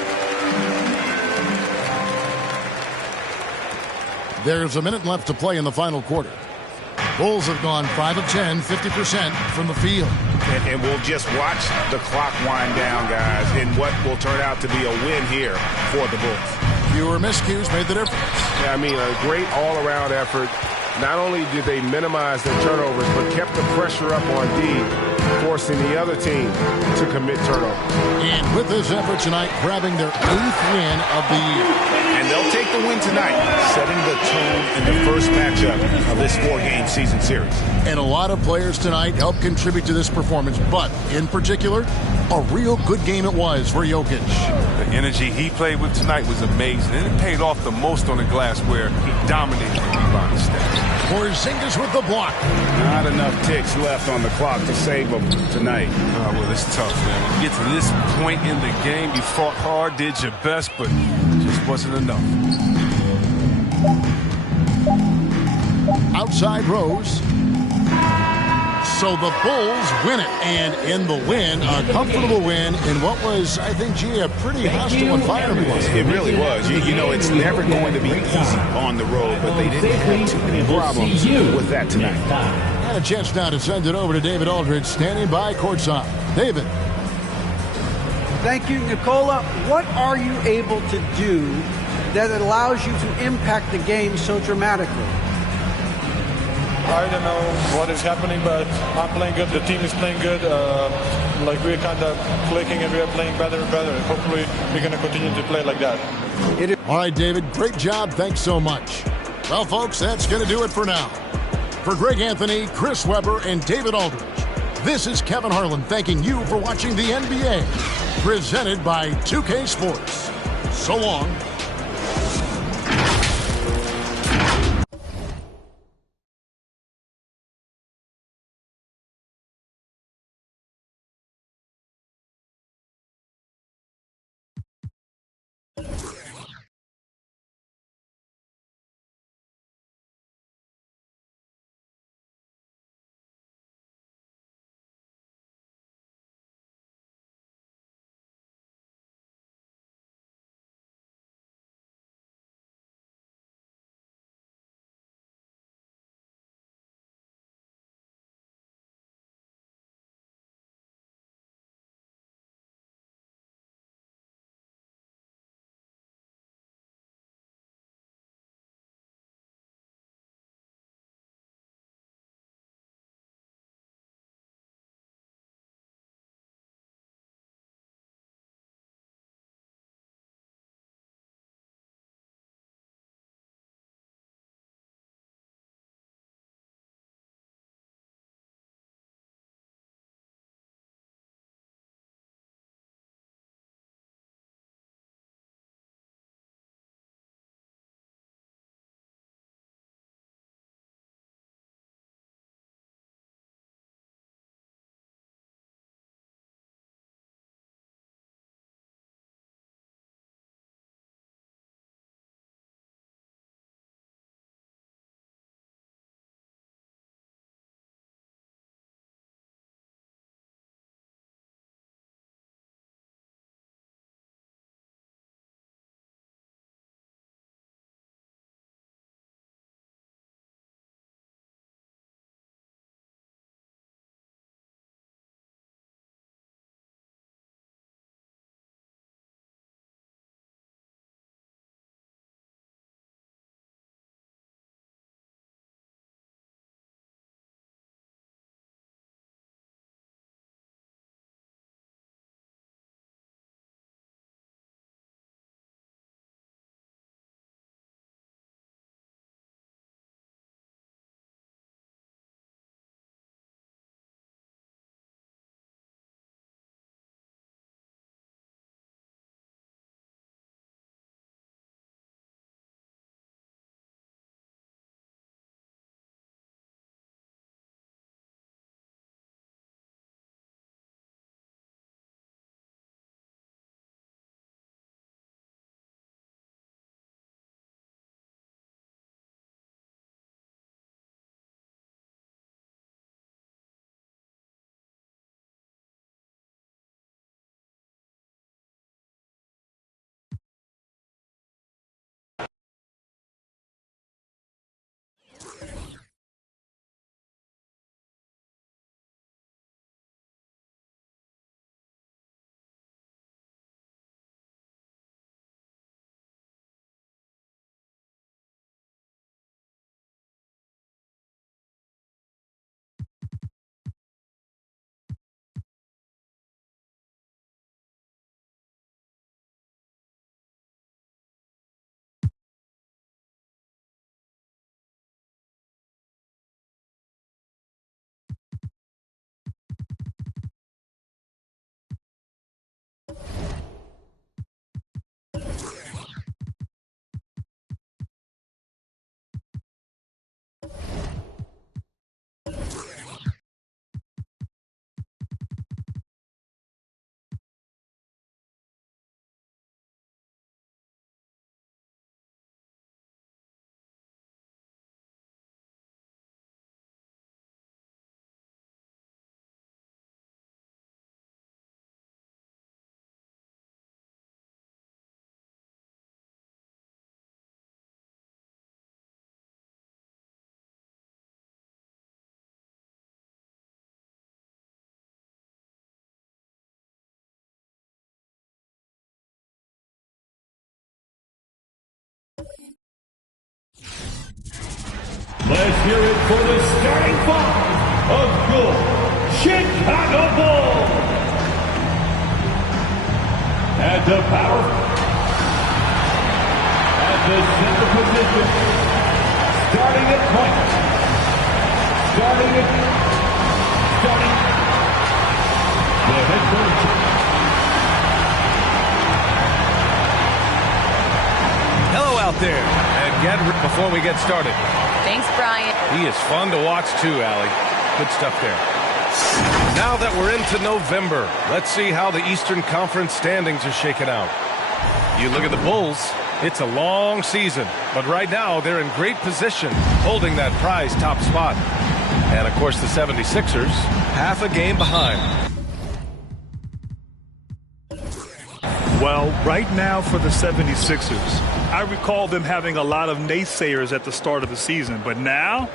There's a minute left to play in the final quarter. Bulls have gone 5 of 10, 50% from the field. And we'll just watch the clock wind down, guys, in what will turn out to be a win here for the Bulls. Fewer miscues made the difference. Yeah, I mean, a great all-around effort. Not only did they minimize their turnovers, but kept the pressure up on D, forcing the other team to commit turnovers. And with this effort tonight, grabbing their 8th win of the year. And they'll take the win tonight, setting the tone in the first matchup of this 4-game season series. And a lot of players tonight helped contribute to this performance, but in particular, a real good game it was for Jokic. The energy he played with tonight was amazing, and it paid off the most on the glass where he dominated the rebounding stats. Porzingis with the block. Not enough ticks left on the clock to save them tonight. Well, it's tough, man. When you get to this point in the game, you fought hard, did your best, but it just wasn't enough. Outside Rose. So the Bulls win it, and in the win, a comfortable win in what was, I think, a pretty hostile environment. It really was. You know, it's never going to be easy on the road, but they didn't have too many problems with that tonight. And a chance now to send it over to David Aldridge, standing by courtside. David. Thank you, Nikola. What are you able to do that allows you to impact the game so dramatically? I don't know what is happening, but I'm playing good. The team is playing good. Like we're kind of clicking and we're playing better and better. Hopefully we're going to continue to play like that. All right, David, great job. Thanks so much. Well, folks, that's going to do it for now. For Greg Anthony, Chris Webber, and David Aldridge, this is Kevin Harlan thanking you for watching the NBA, presented by 2K Sports. So long. Let's hear it for the starting five of your Chicago Bulls. At the power, at the center position, starting the head coach. Hello out there. Again, before we get started. Thanks, Brian. He is fun to watch too, Allie. Good stuff there. Now that we're into November, let's see how the Eastern Conference standings are shaking out. You look at the Bulls, it's a long season, but right now they're in great position, holding that prize top spot. And of course the 76ers, half a game behind. Well, right now for the 76ers, I recall them having a lot of naysayers at the start of the season, but now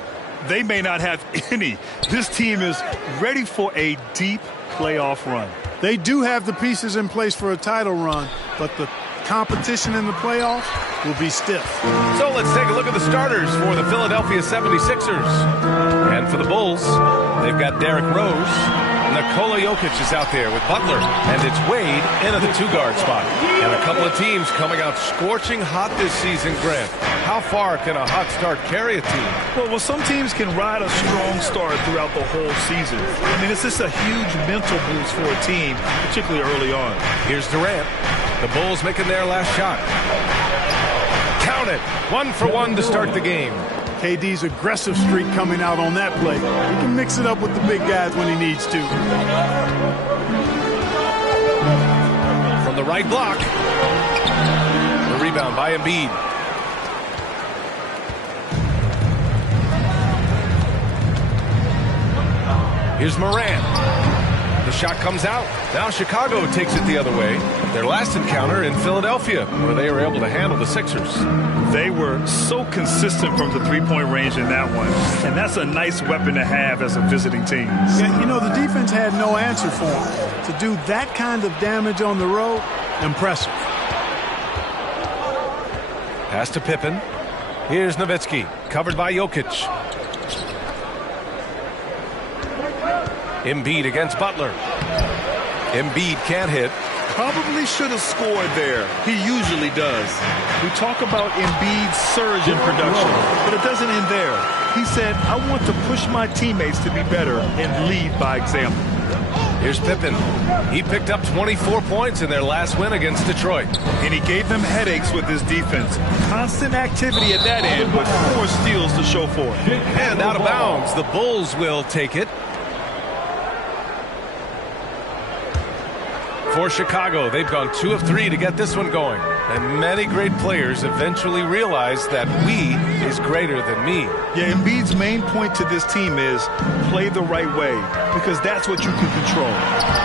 they may not have any. This team is ready for a deep playoff run. They do have the pieces in place for a title run, but the competition in the playoffs will be stiff. So let's take a look at the starters for the Philadelphia 76ers. And for the Bulls, they've got Derrick Rose. Nikola Jokic is out there with Butler, and it's Wade into the two-guard spot. And a couple of teams coming out scorching hot this season, Grant. How far can a hot start carry a team? Well, some teams can ride a strong start throughout the whole season. I mean, it's just a huge mental boost for a team, particularly early on. Here's Durant. The Bulls making their last shot. Count it. 1 for 1 to start the game. KD's aggressive streak coming out on that play. He can mix it up with the big guys when he needs to. From the right block. The rebound by Embiid. Here's Morant. The shot comes out. Now Chicago takes it the other way. Their last encounter in Philadelphia, where they were able to handle the Sixers. They were so consistent from the three-point range in that one, and that's a nice weapon to have as a visiting team. Yeah, you know, the defense had no answer for them. To do that kind of damage on the road, impressive. Pass to Pippen. Here's Nowitzki, covered by Jokic. Embiid against Butler. Embiid can't hit. Probably should have scored there. He usually does. We talk about Embiid's surge in production, but it doesn't end there. He said, I want to push my teammates to be better and lead by example. Here's Pippen. He picked up 24 points in their last win against Detroit. And he gave them headaches with his defense. Constant activity at that end, but 4 steals to show for it. And out of bounds, the Bulls will take it. For Chicago, they've gone 2 of 3 to get this one going. And many great players eventually realize that we is greater than me. Yeah, Embiid's main point to this team is play the right way, because that's what you can control.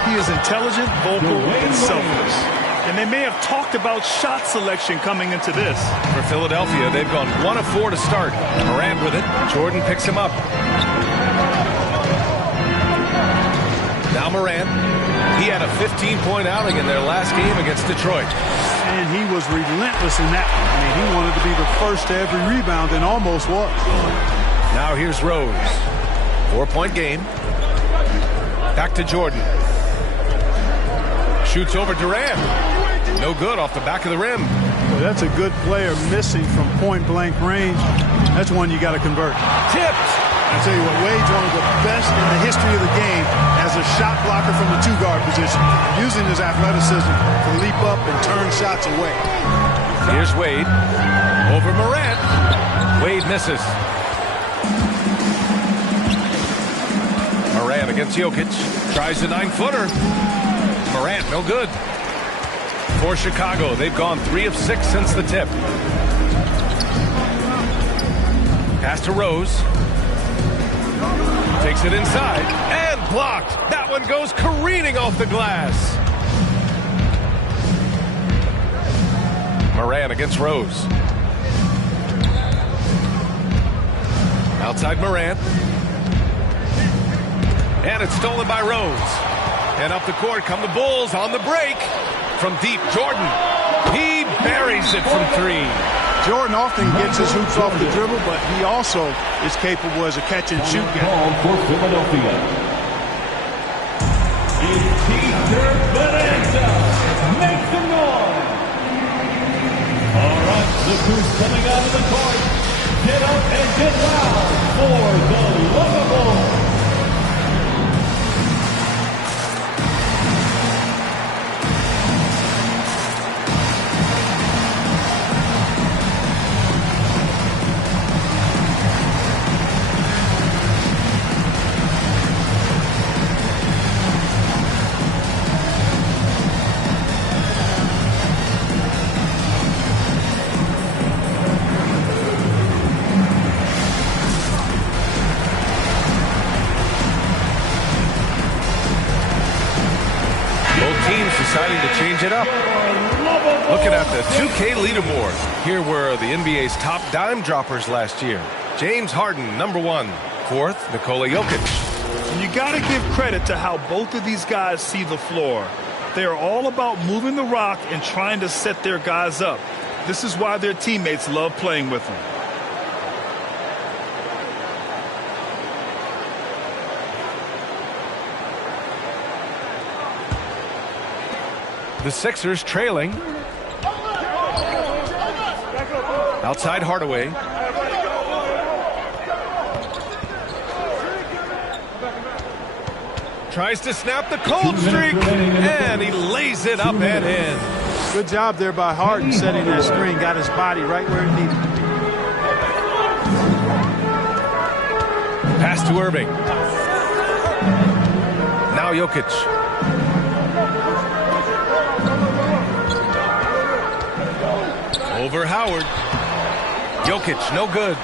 He is intelligent, vocal, and selfless. And they may have talked about shot selection coming into this. For Philadelphia, they've gone 1 of 4 to start. Morant with it. Jordan picks him up. Now Morant. He had a 15-point outing in their last game against Detroit. And he was relentless in that one. I mean, he wanted to be the first to every rebound and almost was. Now here's Rose. 4-point game. Back to Jordan. Shoots over Durant. No good off the back of the rim. Well, that's a good player missing from point-blank range. That's one you got to convert. Tipped. I tell you what, Wade's one of the best in the history of the game as a shot blocker from the two-guard position, using his athleticism to leap up and turn shots away. Here's Wade. Over Morant. Wade misses. Morant against Jokic. Tries a 9-footer. Morant, no good. For Chicago, they've gone 3 of 6 since the tip. Pass to Rose. Takes it inside and blocked. That one goes careening off the glass. Morant against Rose. Outside Morant. And it's stolen by Rose. And up the court come the Bulls on the break. From deep, Jordan. He buries it from 3. Jordan often gets his hoops off the dribble, but he also is capable as a catch-and-shoot guy. For Philadelphia. Easter Bonanza. Make some noise. All right, look who's coming out of the court. Get up and get loud for the Lovable. Deciding to change it up. Looking at the 2K leaderboard. Here were the NBA's top dime droppers last year. James Harden, #1. 4th, Nikola Jokic. And you got to give credit to how both of these guys see the floor. They are all about moving the rock and trying to set their guys up. This is why their teammates love playing with them. The Sixers trailing. Outside Hardaway. Tries to snap the cold streak, and he lays it up and in. Good job there by Harden setting that screen. Got his body right where it needed to be. Pass to Irving. Now Jokic. Over Howard. Jokic, no good.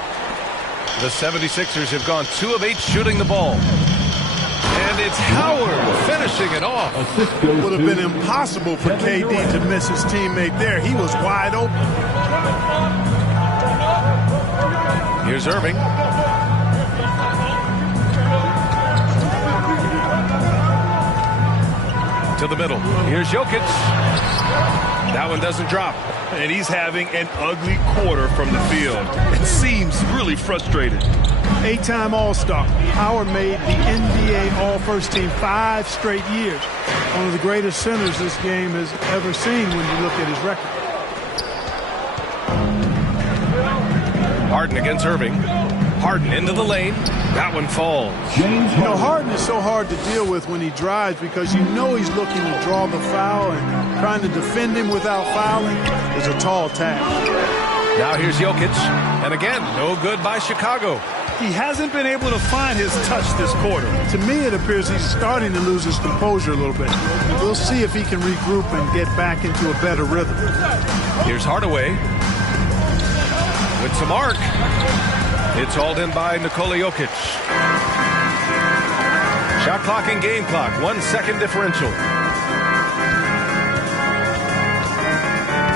The 76ers have gone 2 of 8 shooting the ball. And it's Howard finishing it off. It would have been impossible for KD to miss his teammate there. He was wide open. Here's Irving. To the middle. Here's Jokic. That one doesn't drop. And he's having an ugly quarter from the field. It seems really frustrated. 8-time All-Star. Howard made the NBA All-First Team 5 straight years. One of the greatest centers this game has ever seen when you look at his record. Harden against Irving. Harden into the lane. That one falls. You know, Harden is so hard to deal with when he drives because you know he's looking to draw the foul, and trying to defend him without fouling is a tall task. Now here's Jokic. And again, no good by Chicago. He hasn't been able to find his touch this quarter. To me, it appears he's starting to lose his composure a little bit. We'll see if he can regroup and get back into a better rhythm. Here's Hardaway. With some arc. It's hauled in by Nikola Jokic. Shot clock and game clock. 1 second differential.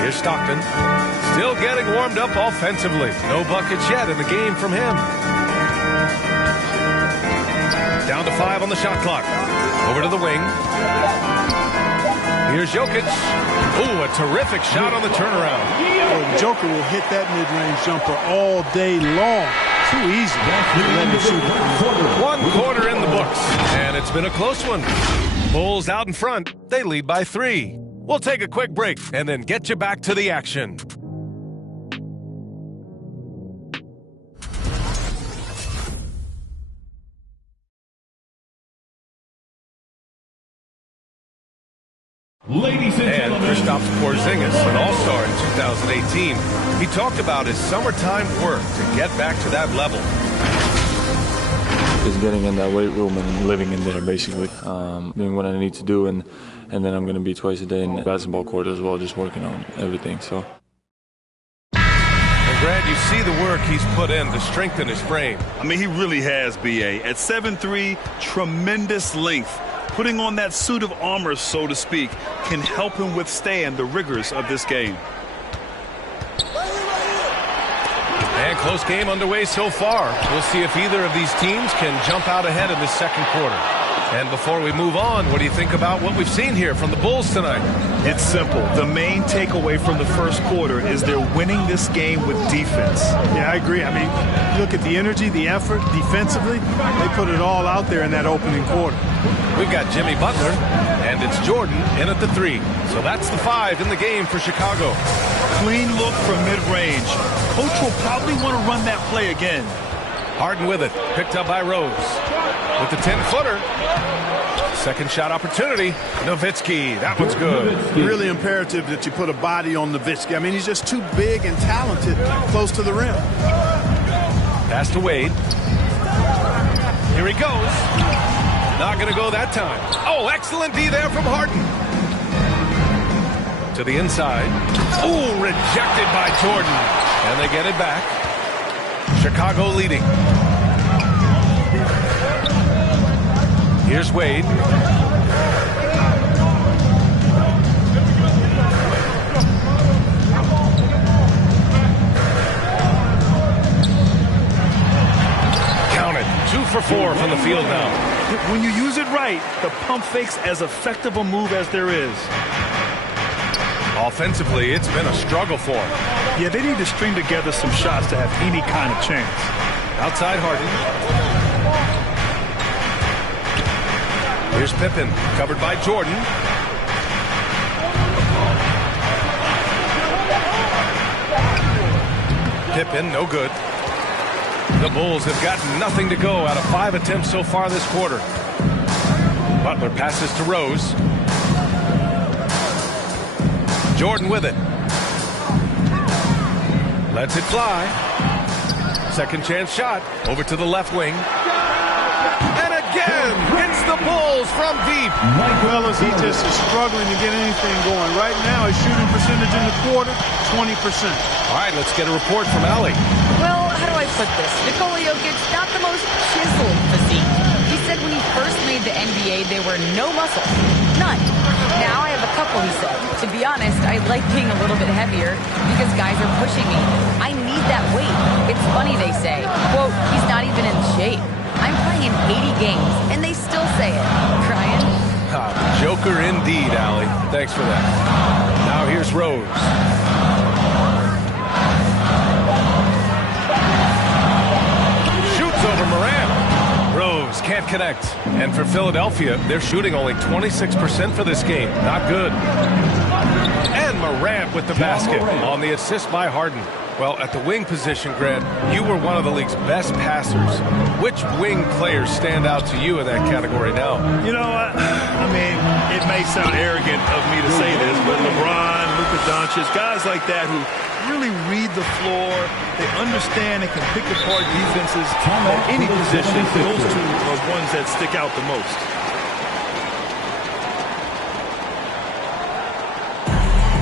Here's Stockton. Still getting warmed up offensively. No buckets yet in the game from him. Down to 5 on the shot clock. Over to the wing. Here's Jokic. Ooh, a terrific shot on the turnaround. Well, the Joker will hit that mid-range jumper all day long. Too easy. 1 quarter in the books, and it's been a close one. Bulls out in front. They lead by 3. We'll take a quick break and then get you back to the action. Ladies and gentlemen, Kristaps Porzingis, an all-star in 2018, he talked about his summertime work to get back to that level. Just getting in that weight room and living in there, basically. Doing what I need to do, and then I'm going to be twice a day in the basketball court as well, just working on everything. So. And Grant, you see the work he's put in to strengthen his frame. I mean, he really has, B.A. At 7'3", tremendous length. Putting on that suit of armor, so to speak, can help him withstand the rigors of this game. And close game underway so far. We'll see if either of these teams can jump out ahead in this second quarter. And before we move on, what do you think about what we've seen here from the Bulls tonight? It's simple. The main takeaway from the first quarter is they're winning this game with defense. Yeah, I agree. I mean, look at the energy, the effort defensively. They put it all out there in that opening quarter. We've got Jimmy Butler, and it's Jordan in at the 3. So that's the 5 in the game for Chicago. Clean look from mid-range. Coach will probably want to run that play again. Harden with it, picked up by Rose. With the 10-footer. Second shot opportunity. Nowitzki, that one's good. Really imperative that you put a body on Nowitzki. I mean, he's just too big and talented close to the rim. Pass to Wade. Here he goes. Not going to go that time. Oh, excellent D there from Harden. To the inside. Oh, rejected by Jordan. And they get it back. Chicago leading. Here's Wade. Count it. 2 for 4 from the field now. When you use it right, the pump fake's as effective a move as there is. Offensively, it's been a struggle for him. Yeah, they need to string together some shots to have any kind of chance. Outside Harden. Here's Pippen, covered by Jordan. Pippen, no good. The Bulls have gotten nothing to go out of 5 attempts so far this quarter. Butler passes to Rose. Jordan with it. Lets it fly. Second chance shot. Over to the left wing. And again, hits the Bulls from deep. Fellas, he just is struggling to get anything going. Right now, his shooting percentage in the quarter, 20%. All right, let's get a report from Allie. Well, how do I put this? Nikola Jokic, not the most chiseled physique. He said when he first made the NBA, there were no muscles. None. Now I have a couple, he said. To be honest, I like being a little bit heavier because guys are pushing me. I need that weight. It's funny they say, quote, he's not even in shape. I'm playing in 80 games, and they still say it. Crying? Joker indeed, Allie. Thanks for that. Now here's Rose. Shoots over Morant. Rose can't connect. And for Philadelphia, they're shooting only 26% for this game. Not good. And Morant with the basket on the assist by Harden. Well, at the wing position, Grant, you were one of the league's best passers. Which wing players stand out to you in that category now? You know what? I mean, it may sound arrogant of me to say this, but LeBron, Luka Doncic, guys like that who really read the floor, they understand and can pick apart defenses at any position. Those two are ones that stick out the most.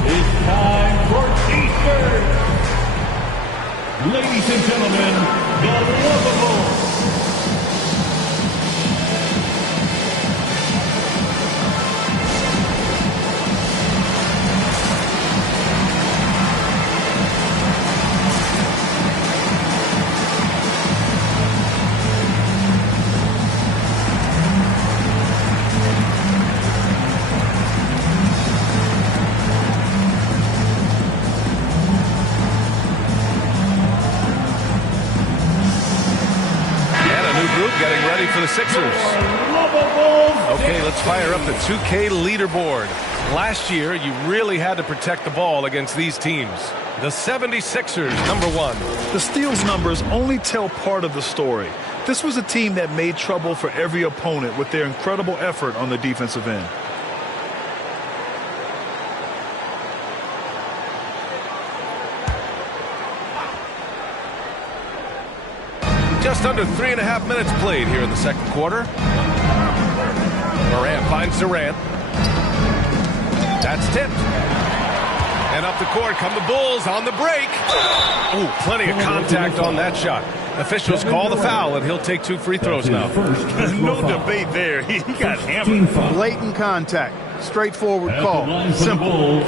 It's time for Eastern. Ladies and gentlemen, the Lovables. Getting ready for the Sixers. Okay, let's fire up the 2K leaderboard. Last year, you really had to protect the ball against these teams. The 76ers, number 1. The steals numbers only tell part of the story. This was a team that made trouble for every opponent with their incredible effort on the defensive end. Just under 3.5 minutes played here in the second quarter. Morant finds Durant. That's tipped. And up the court come the Bulls on the break. Ooh, plenty of contact on that shot. Officials call the foul, and he'll take 2 free throws now. No debate there. He got hammered. Blatant contact. Straightforward call. Simple.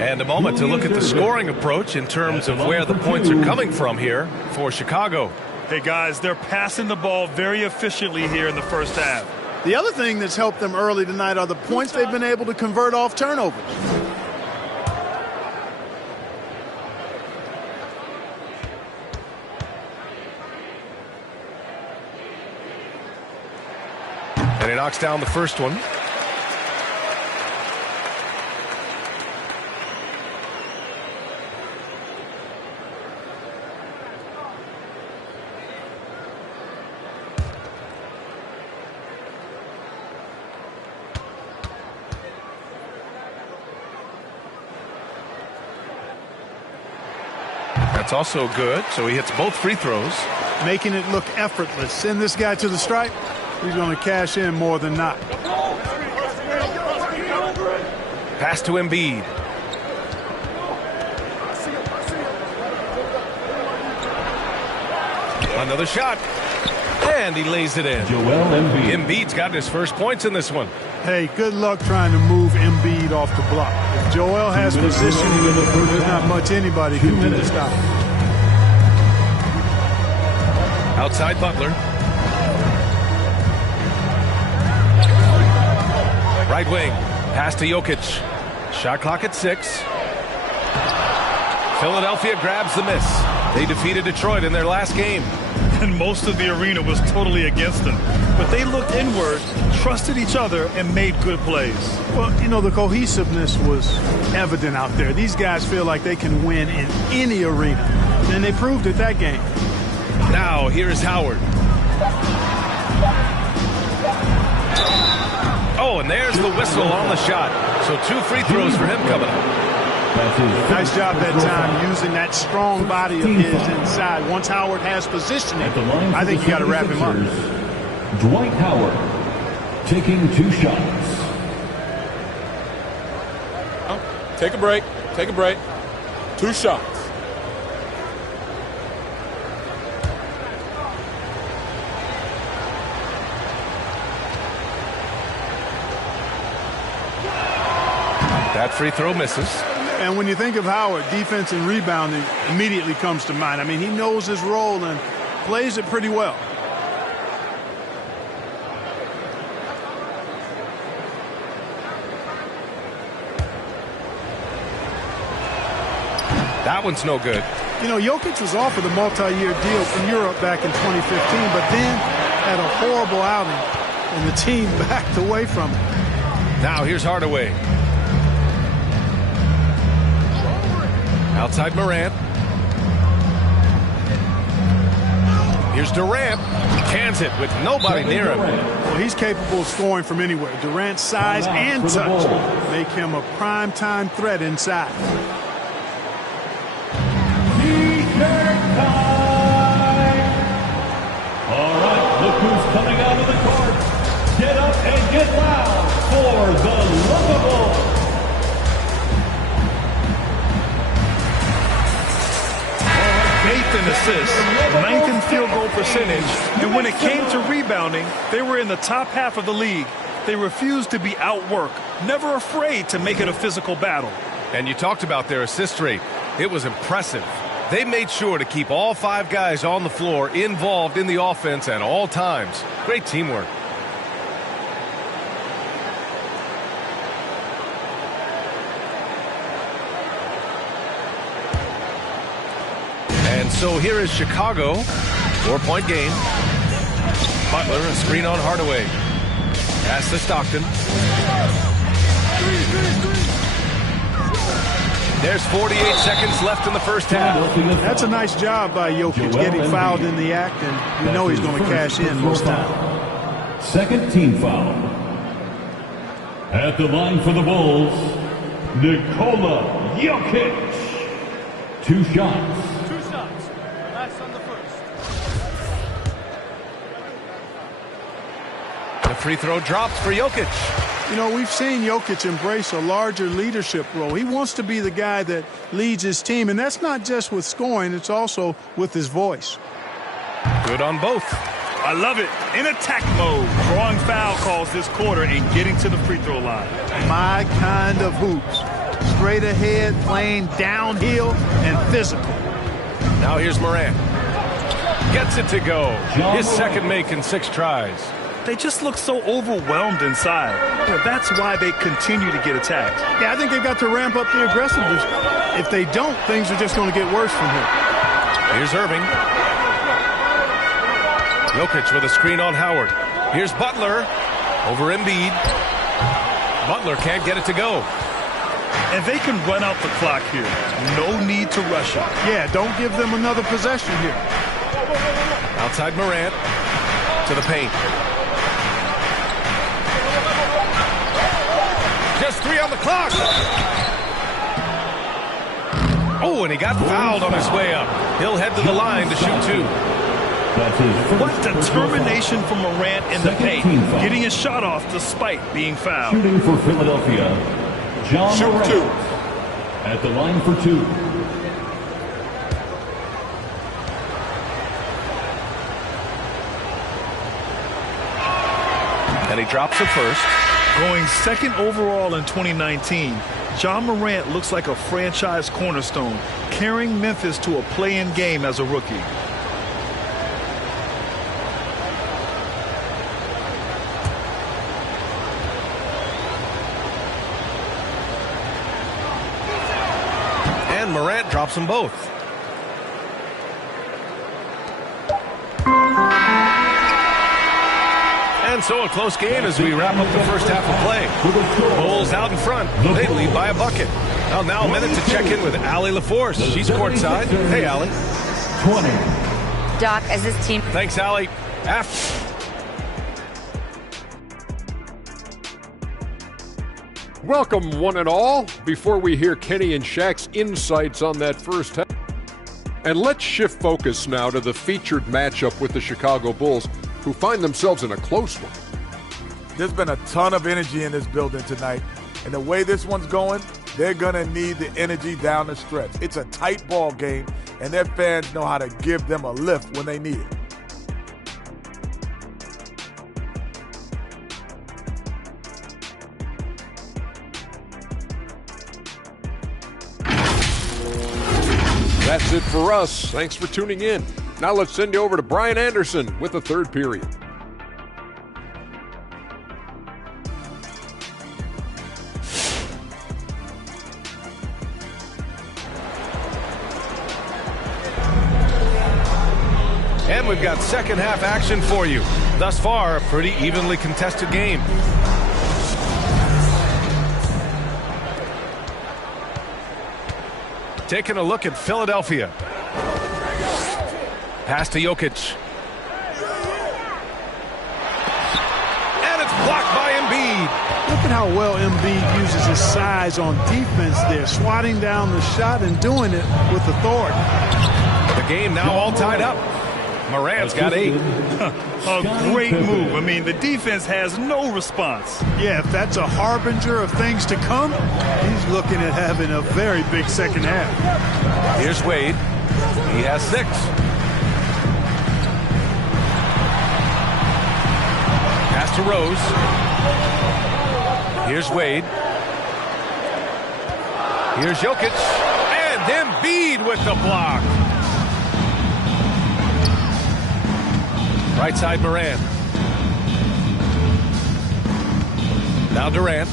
And a moment to look at the scoring approach in terms of where the points are coming from here for Chicago. Hey, guys, they're passing the ball very efficiently here in the first half. The other thing that's helped them early tonight are the points they've been able to convert off turnovers. knocks down the first one. That's also good, so he hits both free throws. Making it look effortless. Send this guy to the stripe. He's going to cash in more than not. Pass to Embiid. Another shot. And he lays it in. Joel Embiid. Embiid's gotten his first points in this one. Hey, good luck trying to move Embiid off the block. If Joel has position, there's not much anybody can do to stop him. Outside Butler. Right wing. Pass to Jokic. Shot clock at 6. Philadelphia grabs the miss. They defeated Detroit in their last game. And most of the arena was totally against them. But they looked inward, trusted each other, and made good plays. Well, you know, the cohesiveness was evident out there. These guys feel like they can win in any arena. And they proved it that game. Now, here's Howard. Oh, and there's the whistle on the shot. So 2 free throws for him coming up. Nice job that time using that strong body of his inside. Once Howard has positioning, I think you got to wrap him up. Dwight Howard taking 2 shots. Take a break. Take a break. 2 shots. That free throw misses. And when you think of Howard, defense and rebounding immediately comes to mind. I mean, he knows his role and plays it pretty well. That one's no good. You know, Jokic was offered a multi-year deal from Europe back in 2015, but then had a horrible outing, and the team backed away from it. Now here's Hardaway. Outside Morant. Here's Durant. He cans it with nobody near him. Well, he's capable of scoring from anywhere. Durant's size and touch make him a prime-time threat inside. All right, look who's coming out of the court. Get up and get loud for the Lovable. Eighth in assists, 9th in field goal percentage, and when it came to rebounding, they were in the top half of the league. They refused to be outworked, never afraid to make it a physical battle. And you talked about their assist rate. It was impressive. They made sure to keep all 5 guys on the floor involved in the offense at all times. Great teamwork. And so here is Chicago. 4-point game. Butler, a screen on Hardaway. Pass to Stockton. There's 48 seconds left in the first half. That's a nice job by Jokic getting fouled in the act, and you know he's going to cash in most time. Second team foul. At the line for the Bulls, Nikola Jokic. 2 shots. The free throw dropped for Jokic. You know, we've seen Jokic embrace a larger leadership role. He wants to be the guy that leads his team, and that's not just with scoring, it's also with his voice. Good on both. I love it. In attack mode, drawing foul calls this quarter and getting to the free throw line. My kind of hoops. Straight ahead, playing downhill, and physical. Now here's Morant. Gets it to go. His second make in 6 tries. They just look so overwhelmed inside. You know, that's why they continue to get attacked. Yeah, I think they got to ramp up the aggressiveness. If they don't, things are just going to get worse from here. Here's Irving. Jokic with a screen on Howard. Here's Butler. Over Embiid. Butler can't get it to go. And they can run out the clock here. No need to rush it. Yeah, don't give them another possession here. Outside Morant to the paint. Just 3 on the clock. Oh, and he got fouled on his way up. He'll head to the line to shoot 2. What determination from Morant in the paint. Getting his shot off despite being fouled. Shooting for Philadelphia, John Morant. 2. At the line for 2. And he drops it first. Going second overall in 2019, John Morant looks like a franchise cornerstone, carrying Memphis to a play-in game as a rookie. And Morant drops them both. And so a close game as we wrap up the first half of play. Bulls out in front. They lead by a bucket. Well, now a minute to check in with Allie LaForce. She's courtside. Hey, Allie. 20. Doc, as this team... Thanks, Allie. Welcome, one and all. Before we hear Kenny and Shaq's insights on that first half. And let's shift focus now to the featured matchup with the Chicago Bulls, who find themselves in a close one. There's been a ton of energy in this building tonight. And the way this one's going, they're going to need the energy down the stretch. It's a tight ball game, and their fans know how to give them a lift when they need it. That's it for us. Thanks for tuning in. Now let's send you over to Brian Anderson with the third period. And we've got second half action for you. Thus far, a pretty evenly contested game. Taking a look at Philadelphia. Pass to Jokic. And it's blocked by Embiid. Look at how well Embiid uses his size on defense there, swatting down the shot and doing it with authority. The game now all tied up. Morant's got 8. A great move. I mean, the defense has no response. Yeah, if that's a harbinger of things to come, he's looking at having a very big second half. Here's Wade. He has 6. Pass to Rose. Here's Wade. Here's Jokic. And Embiid with the block. Right side Morant. Now Durant.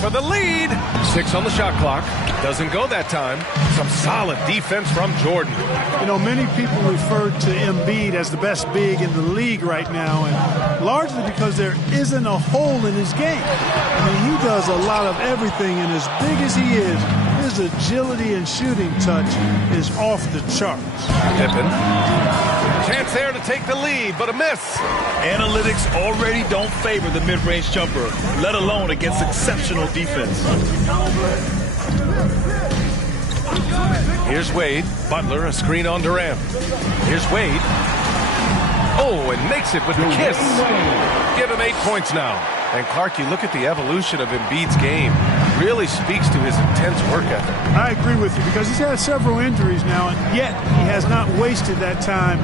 For the lead. 6 on the shot clock. Doesn't go that time. Some solid defense from Jordan. You know, many people refer to Embiid as the best big in the league right now, and largely because there isn't a hole in his game. I mean, he does a lot of everything, and as big as he is, his agility and shooting touch is off the charts. Pippen. Chance there to take the lead, but a miss. Analytics already don't favor the mid-range jumper, let alone against exceptional defense. Here's Wade. Butler, a screen on Durant. Here's Wade. Oh, and makes it with the kiss. Give him 8 points now. And Clark, you look at the evolution of Embiid's game. Really speaks to his intense work ethic. I agree with you because he's had several injuries now, and yet he has not wasted that time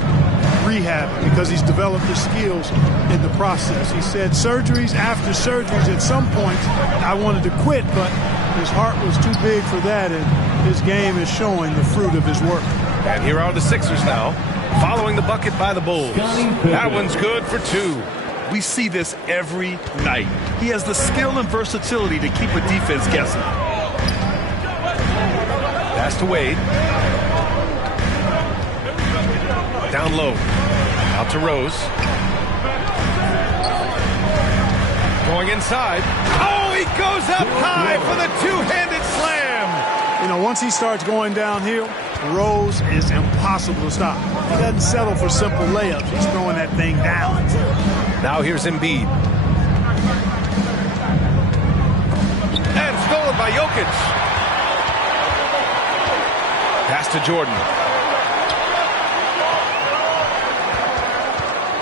rehabbing because he's developed his skills in the process. He said surgeries after surgeries at some point I wanted to quit, but his heart was too big for that, and his game is showing the fruit of his work. And here are the Sixers now, following the bucket by the Bulls. That one's good for 2. We see this every night. He has the skill and versatility to keep a defense guessing. Pass to Wade. Down low. Out to Rose. Going inside. Oh, he goes up high for the two-handed slam. You know, once he starts going downhill, Rose is impossible to stop. He doesn't settle for simple layups. He's throwing that thing down. Now here's Embiid. And stolen by Jokic. Pass to Jordan.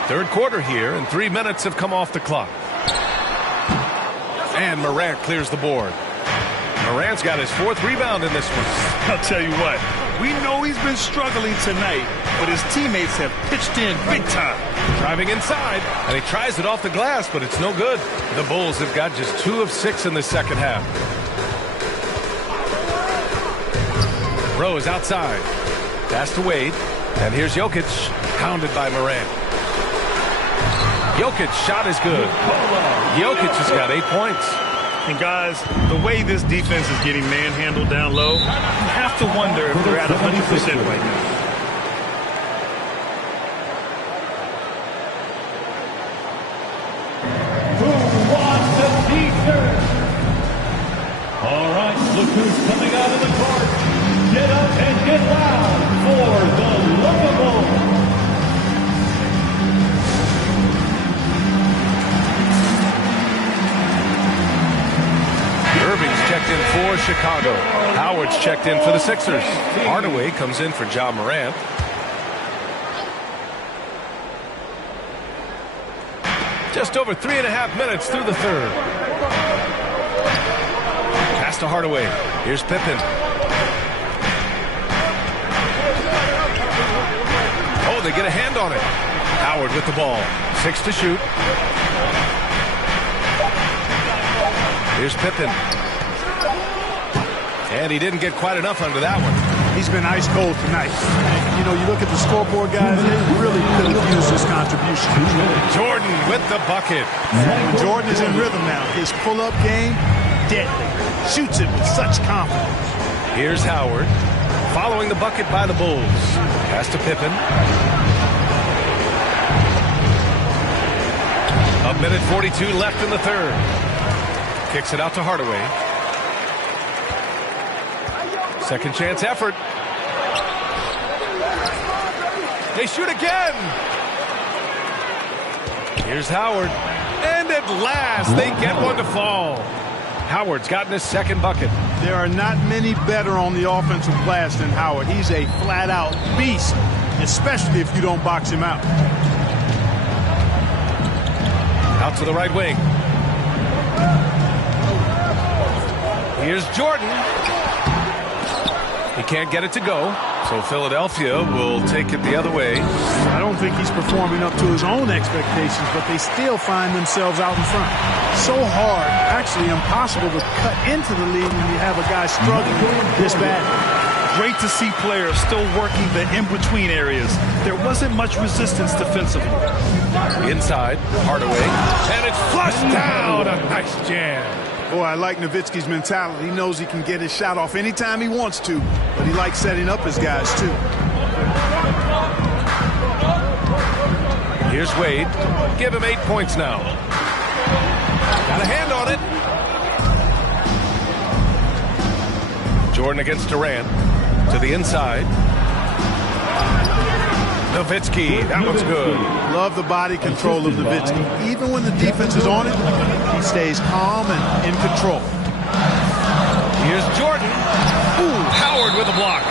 Third quarter here, and 3 minutes have come off the clock. And Morant clears the board. Morant's got his 4th rebound in this one. I'll tell you what, we know he's been struggling tonight, but his teammates have pitched in big time. Driving inside, and he tries it off the glass, but it's no good. The Bulls have got just 2 of 6 in the second half. Rose outside. Pass to Wade, and here's Jokic, pounded by Morant. Jokic's shot is good. Jokic has got 8 points. And guys, the way this defense is getting manhandled down low, you have to wonder if they're at 100% right now. Who wants the T-shirt? All right, look who's coming out of the court. Get up and get loud for the Lovable. Irving's checked in for Chicago. Howard's checked in for the Sixers. Hardaway comes in for Ja Morant. Just over 3.5 minutes through the third. Pass to Hardaway. Here's Pippen. Oh, they get a hand on it. Howard with the ball. 6 to shoot. Here's Pippen. And he didn't get quite enough under that one. He's been ice cold tonight. And, you know, you look at the scoreboard, guys, they really could have used his contribution. Jordan with the bucket. When Jordan is in rhythm now, his pull-up game, deadly. Shoots it with such confidence. Here's Howard. Following the bucket by the Bulls. Pass to Pippen. 1:42 left in the third. Kicks it out to Hardaway. Second chance effort. They shoot again. Here's Howard. And at last, they get one to fall. Howard's gotten his second bucket. There are not many better on the offensive glass than Howard. He's a flat-out beast, especially if you don't box him out. Out to the right wing. Here's Jordan. He can't get it to go, so Philadelphia will take it the other way. I don't think he's performing up to his own expectations, but they still find themselves out in front. So hard, actually impossible to cut into the lead when you have a guy struggling this bad. Great to see players still working the in-between areas. There wasn't much resistance defensively. Inside, Hardaway, and it's flushed down. A nice jam. Boy, I like Nowitzki's mentality. He knows he can get his shot off anytime he wants to, but he likes setting up his guys, too. Here's Wade. Give him 8 points now. Got a hand on it. Jordan against Durant. To the inside. Nowitzki, that looks good. Love the body control of Nowitzki. Even when the defense is on it, he stays calm and in control. Here's Jordan. Ooh, Howard with a block.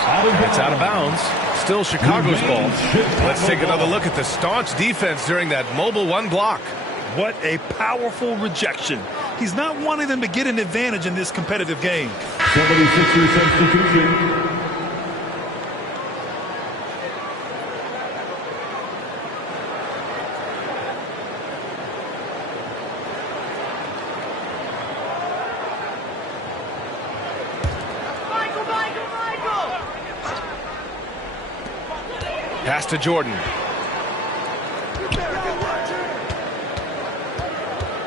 It's out of bounds. Still Chicago's ball. Let's take another look at the staunch defense during that mobile 1 block. What a powerful rejection. He's not wanting them to get an advantage in this competitive game. 76er substitution. Pass to Jordan.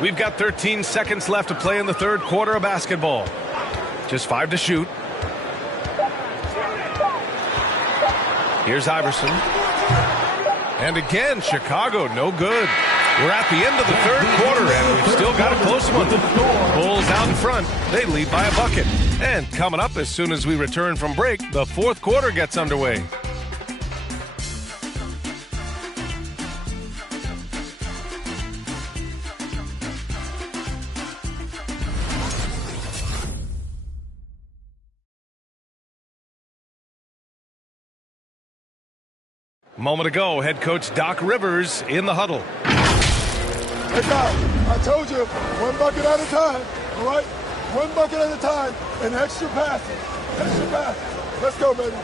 We've got 13 seconds left to play in the third quarter of basketball. Just 5 to shoot. Here's Iverson. And again, Chicago, no good. We're at the end of the third quarter, and we've still got a close one. Bulls out in front. They lead by a bucket. And coming up as soon as we return from break, the fourth quarter gets underway. Moment ago, head coach Doc Rivers in the huddle. Hey, Doc, I told you, one bucket at a time, all right? One bucket at a time and extra passes. Extra passes. Let's go, baby.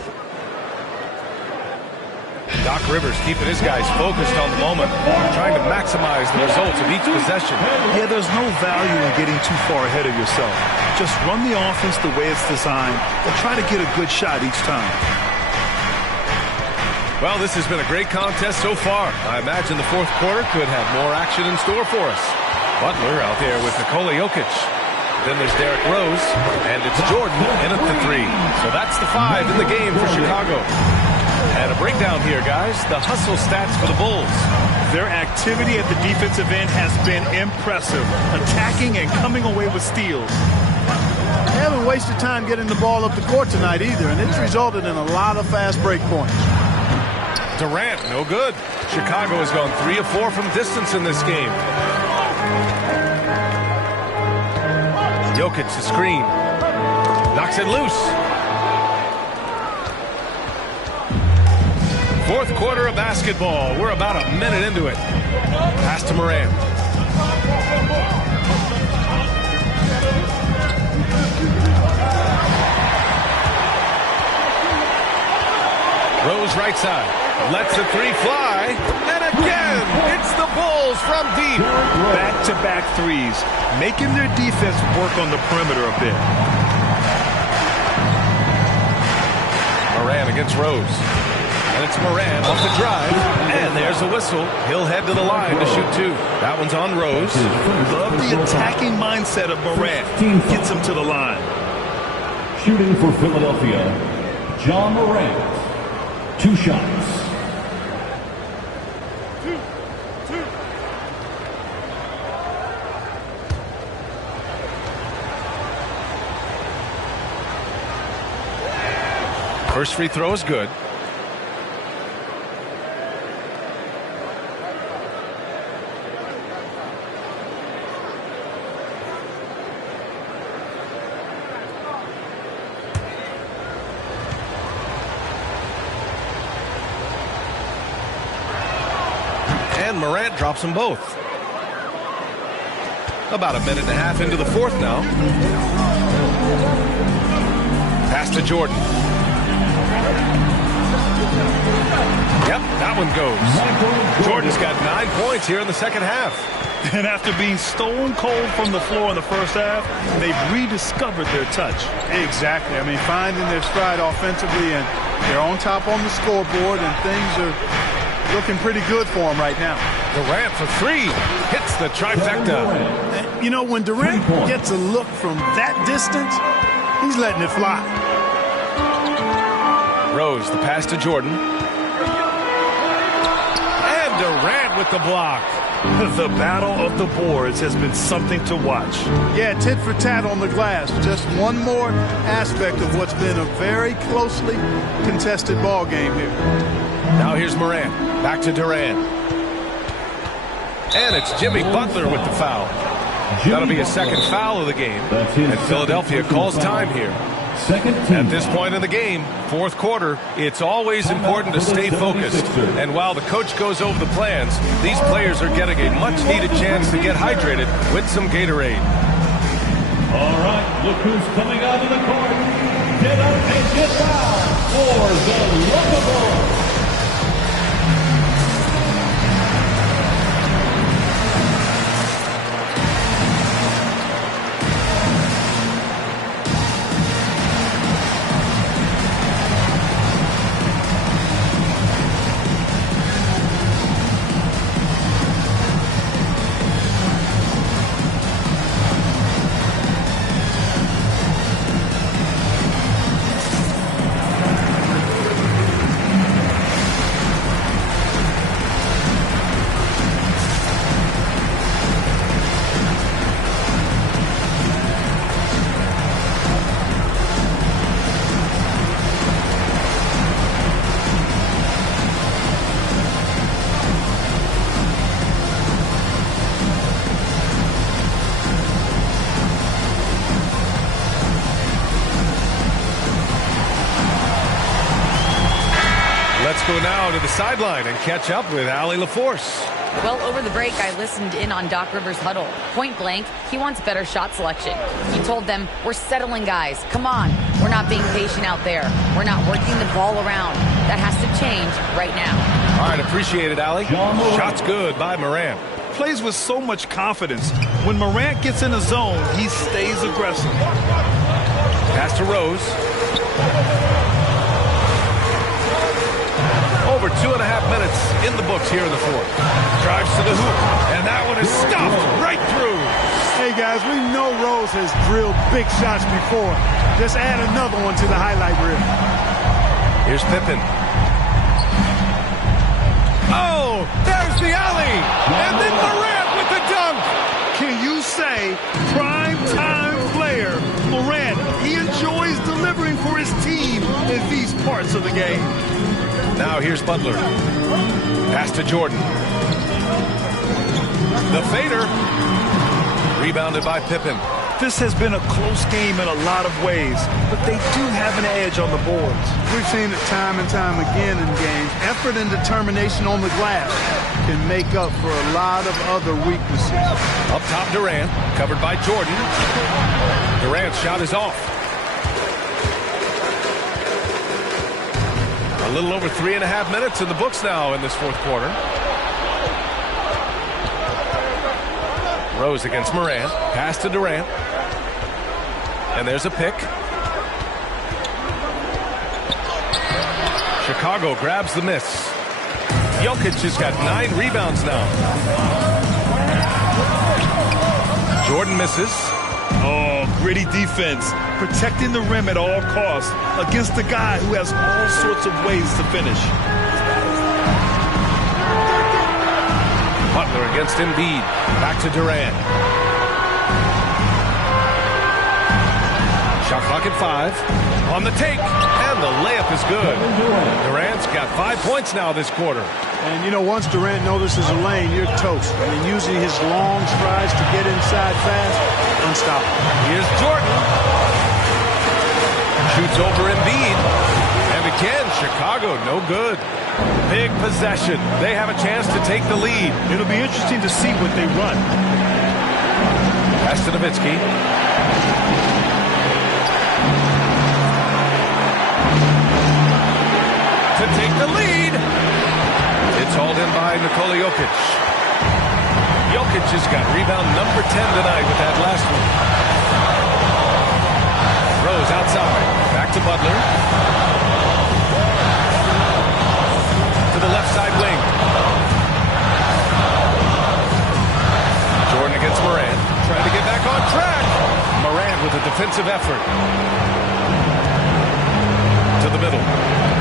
Doc Rivers keeping his guys focused on the moment, trying to maximize the results of each possession. Yeah, there's no value in getting too far ahead of yourself. Just run the offense the way it's designed and try to get a good shot each time. Well, this has been a great contest so far. I imagine the fourth quarter could have more action in store for us. Butler out there with Nikola Jokic. Then there's Derrick Rose, and it's Jordan in at the three. So that's the 5 in the game for Chicago. And a breakdown here, guys. The hustle stats for the Bulls. Their activity at the defensive end has been impressive, attacking and coming away with steals. They haven't wasted time getting the ball up the court tonight either, and it's resulted in a lot of fast break points. Durant, no good. Chicago has gone 3 of 4 from distance in this game. Jokic the screen. Knocks it loose. Fourth quarter of basketball. We're about a minute into it. Pass to Morant. Rose right side. Lets the three fly. And again, it's the Bulls from deep. Back-to-back threes, making their defense work on the perimeter a bit. Morant against Rose. And it's Morant off the drive. And there's a whistle. He'll head to the line to shoot 2. That one's on Rose. Love the attacking mindset of Morant. Gets him to the line. Shooting for Philadelphia, John Morant. 2 shots. First free throw is good. And Morant drops them both. About a minute and a half into the fourth now. Pass to Jordan. Yep, that one goes. Jordan's got 9 points here in the second half. And after being stone cold from the floor in the first half, they've rediscovered their touch. Exactly. I mean, finding their stride offensively, and they're on top on the scoreboard, and things are looking pretty good for them right now. Durant for 3. Hits the trifecta. You know, when Durant gets a look from that distance, he's letting it fly. Rose, the pass to Jordan. And Durant with the block. The battle of the boards has been something to watch. Yeah, tit for tat on the glass. Just one more aspect of what's been a very closely contested ball game here. Now here's Morant. Back to Durant. And it's Jimmy Butler with the foul. That'll be his second foul of the game. And Philadelphia calls time here. At this point in the game, fourth quarter, it's always important to stay focused. And while the coach goes over the plans, these players are getting a much-needed chance to get hydrated with some Gatorade. All right, look who's coming out of the court. Get up and get down for the Locables. Let's go now to the sideline and catch up with Allie LaForce. Well, over the break, I listened in on Doc Rivers' huddle. Point blank, he wants better shot selection. He told them, we're settling, guys. Come on. We're not being patient out there. We're not working the ball around. That has to change right now. All right, appreciate it, Allie. Shot's good by Morant. Plays with so much confidence. When Morant gets in a zone, he stays aggressive. Pass to Rose. Over 2.5 minutes in the books here in the fourth. Drives to the hoop, and that one is stopped right through. Hey, guys, we know Rose has drilled big shots before. Just add another one to the highlight reel. Here's Pippen. Oh, there's the alley, and then Morant with the dunk. Can you say prime-time player Morant? He enjoys delivering for his team in these parts of the game. Now here's Butler. Pass to Jordan. The fader. Rebounded by Pippen. This has been a close game in a lot of ways, but they do have an edge on the boards. We've seen it time and time again in games. Effort and determination on the glass can make up for a lot of other weaknesses. Up top, Durant, covered by Jordan. Durant's shot is off. A little over 3.5 minutes in the books now in this fourth quarter. Rose against Morant. Pass to Durant. And there's a pick. Chicago grabs the miss. Jokic has got 9 rebounds now. Jordan misses. Oh, gritty defense. Protecting the rim at all costs against a guy who has all sorts of ways to finish. Butler against Embiid. Back to Durant. Shot clock at 5. On the take. And the layup is good. Durant's got 5 points now this quarter. And, you know, once Durant notices a lane, you're toast. I mean, using his long strides to get inside fast, unstoppable. Here's Jordan. Shoots over Embiid. And again, Chicago, no good. Big possession. They have a chance to take the lead. It'll be interesting to see what they run. Pass to Nowitzki. To take the lead. It's hauled in by Nikola Jokic. Jokic has got rebound number 10 tonight with that last one. Rose outside. Back to Butler. To the left side wing. Jordan against Morant. Trying to get back on track. Morant with a defensive effort. To the middle.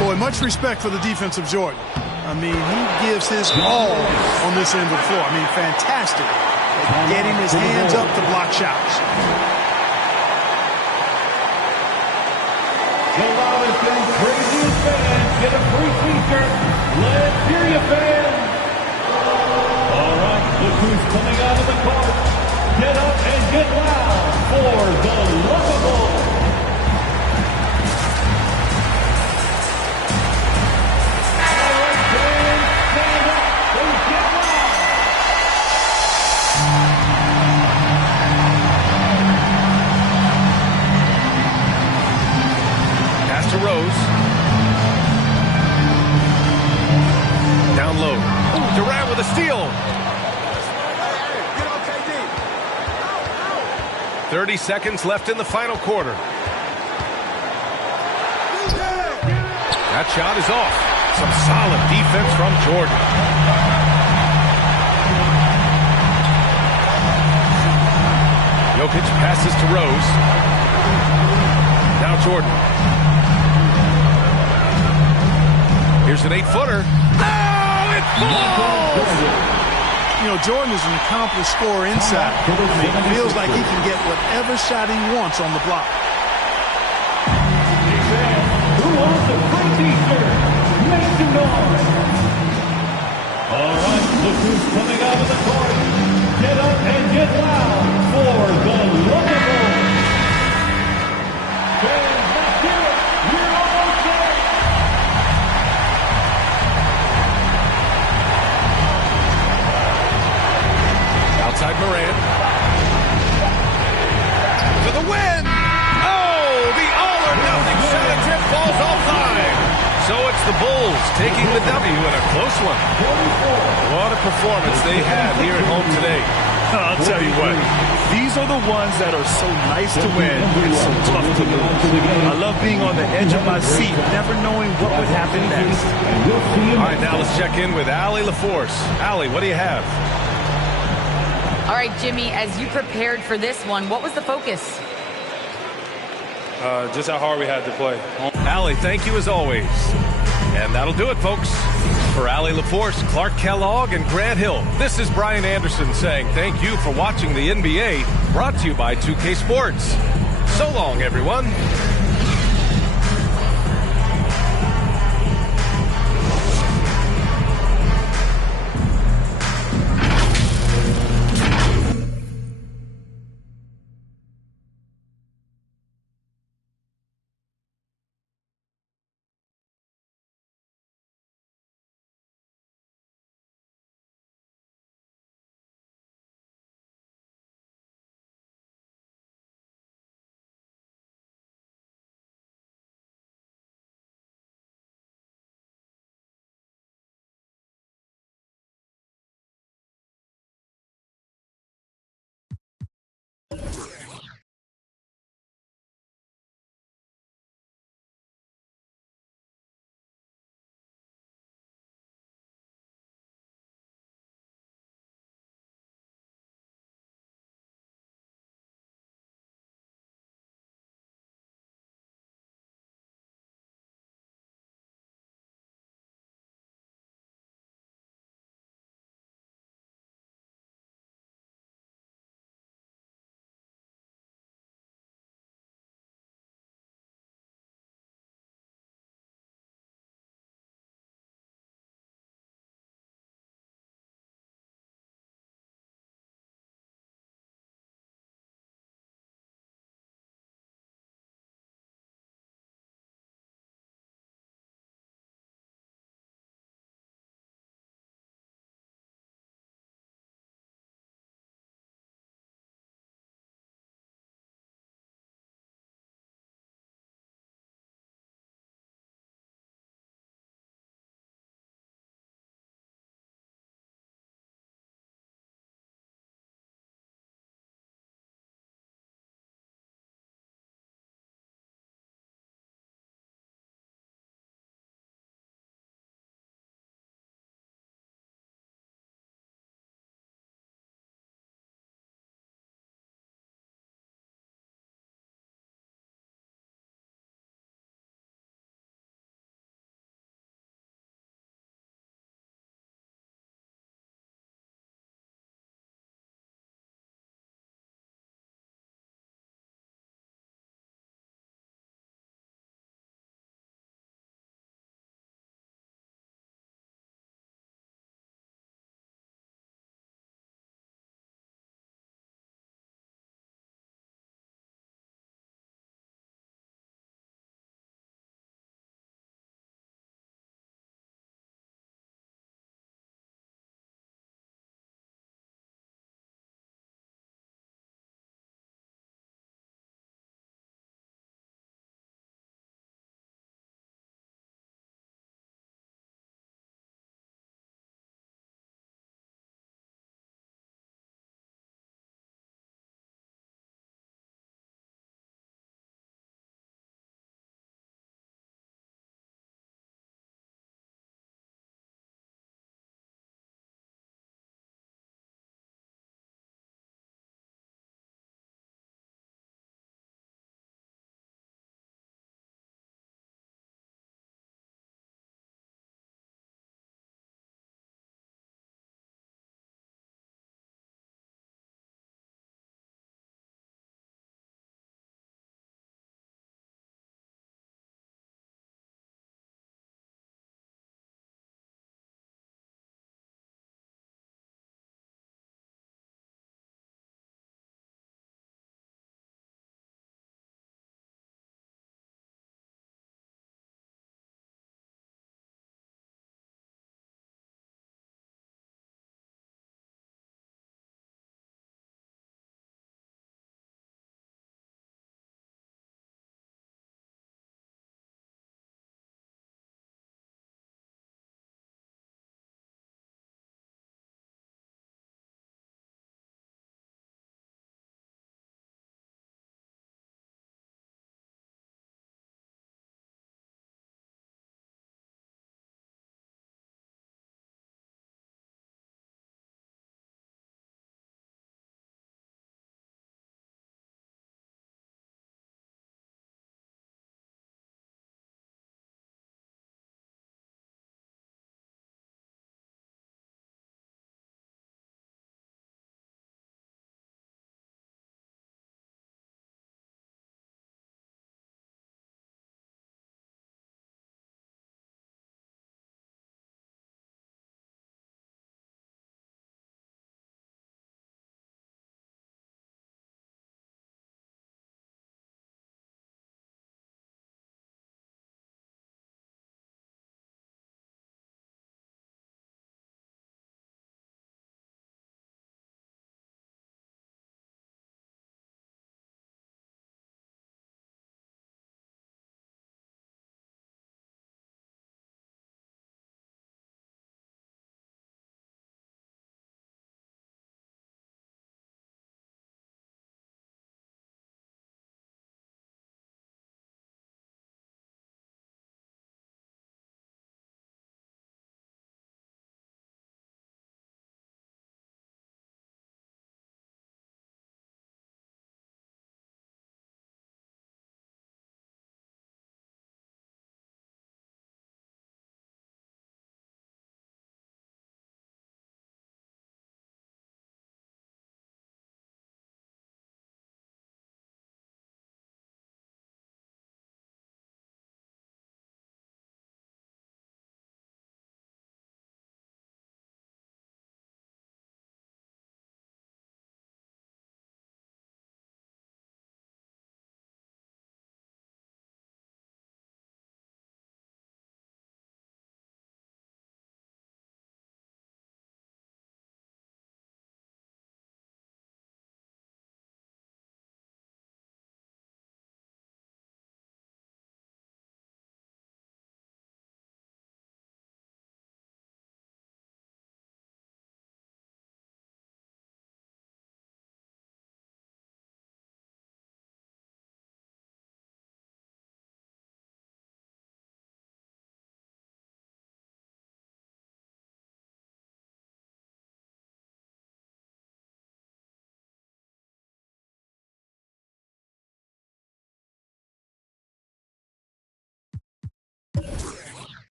Boy, much respect for the defense of Jordan. I mean, he gives his all on this end of the floor. I mean, fantastic at getting his hands up to block shots. The loudest and craziest fans get a free t-shirt. Let's hear you, fans. All right, look who's coming out of the court. Get up and get loud for the Lovable. To Rose. Down low. Ooh, Durant with a steal. 30 seconds left in the final quarter. That shot is off. Some solid defense from Jordan. Jokic passes to Rose. Now Jordan. Here's an 8-footer. Oh, it falls! You know, Jordan is an accomplished scorer inside. He feels like he can get whatever shot he wants on the block. Who wants a free t-shirt? Make some noise. All right, look who's coming out of the court. Get up and get loud for the Lovable. Fans, let's hear it. We're almost there. taking the W in a close one. What a performance they had here at home today. I'll tell you what, these are the ones that are so nice to win and so tough to lose. I love being on the edge of my seat, never knowing what would happen next. All right, now let's check in with Allie LaForce. Allie, what do you have? All right, Jimmy, as you prepared for this one, what was the focus? Just how hard we had to play. Allie, thank you as always. And that'll do it, folks. For Allie LaForce, Clark Kellogg, and Grant Hill, this is Brian Anderson saying thank you for watching the NBA, brought to you by 2K Sports. So long, everyone.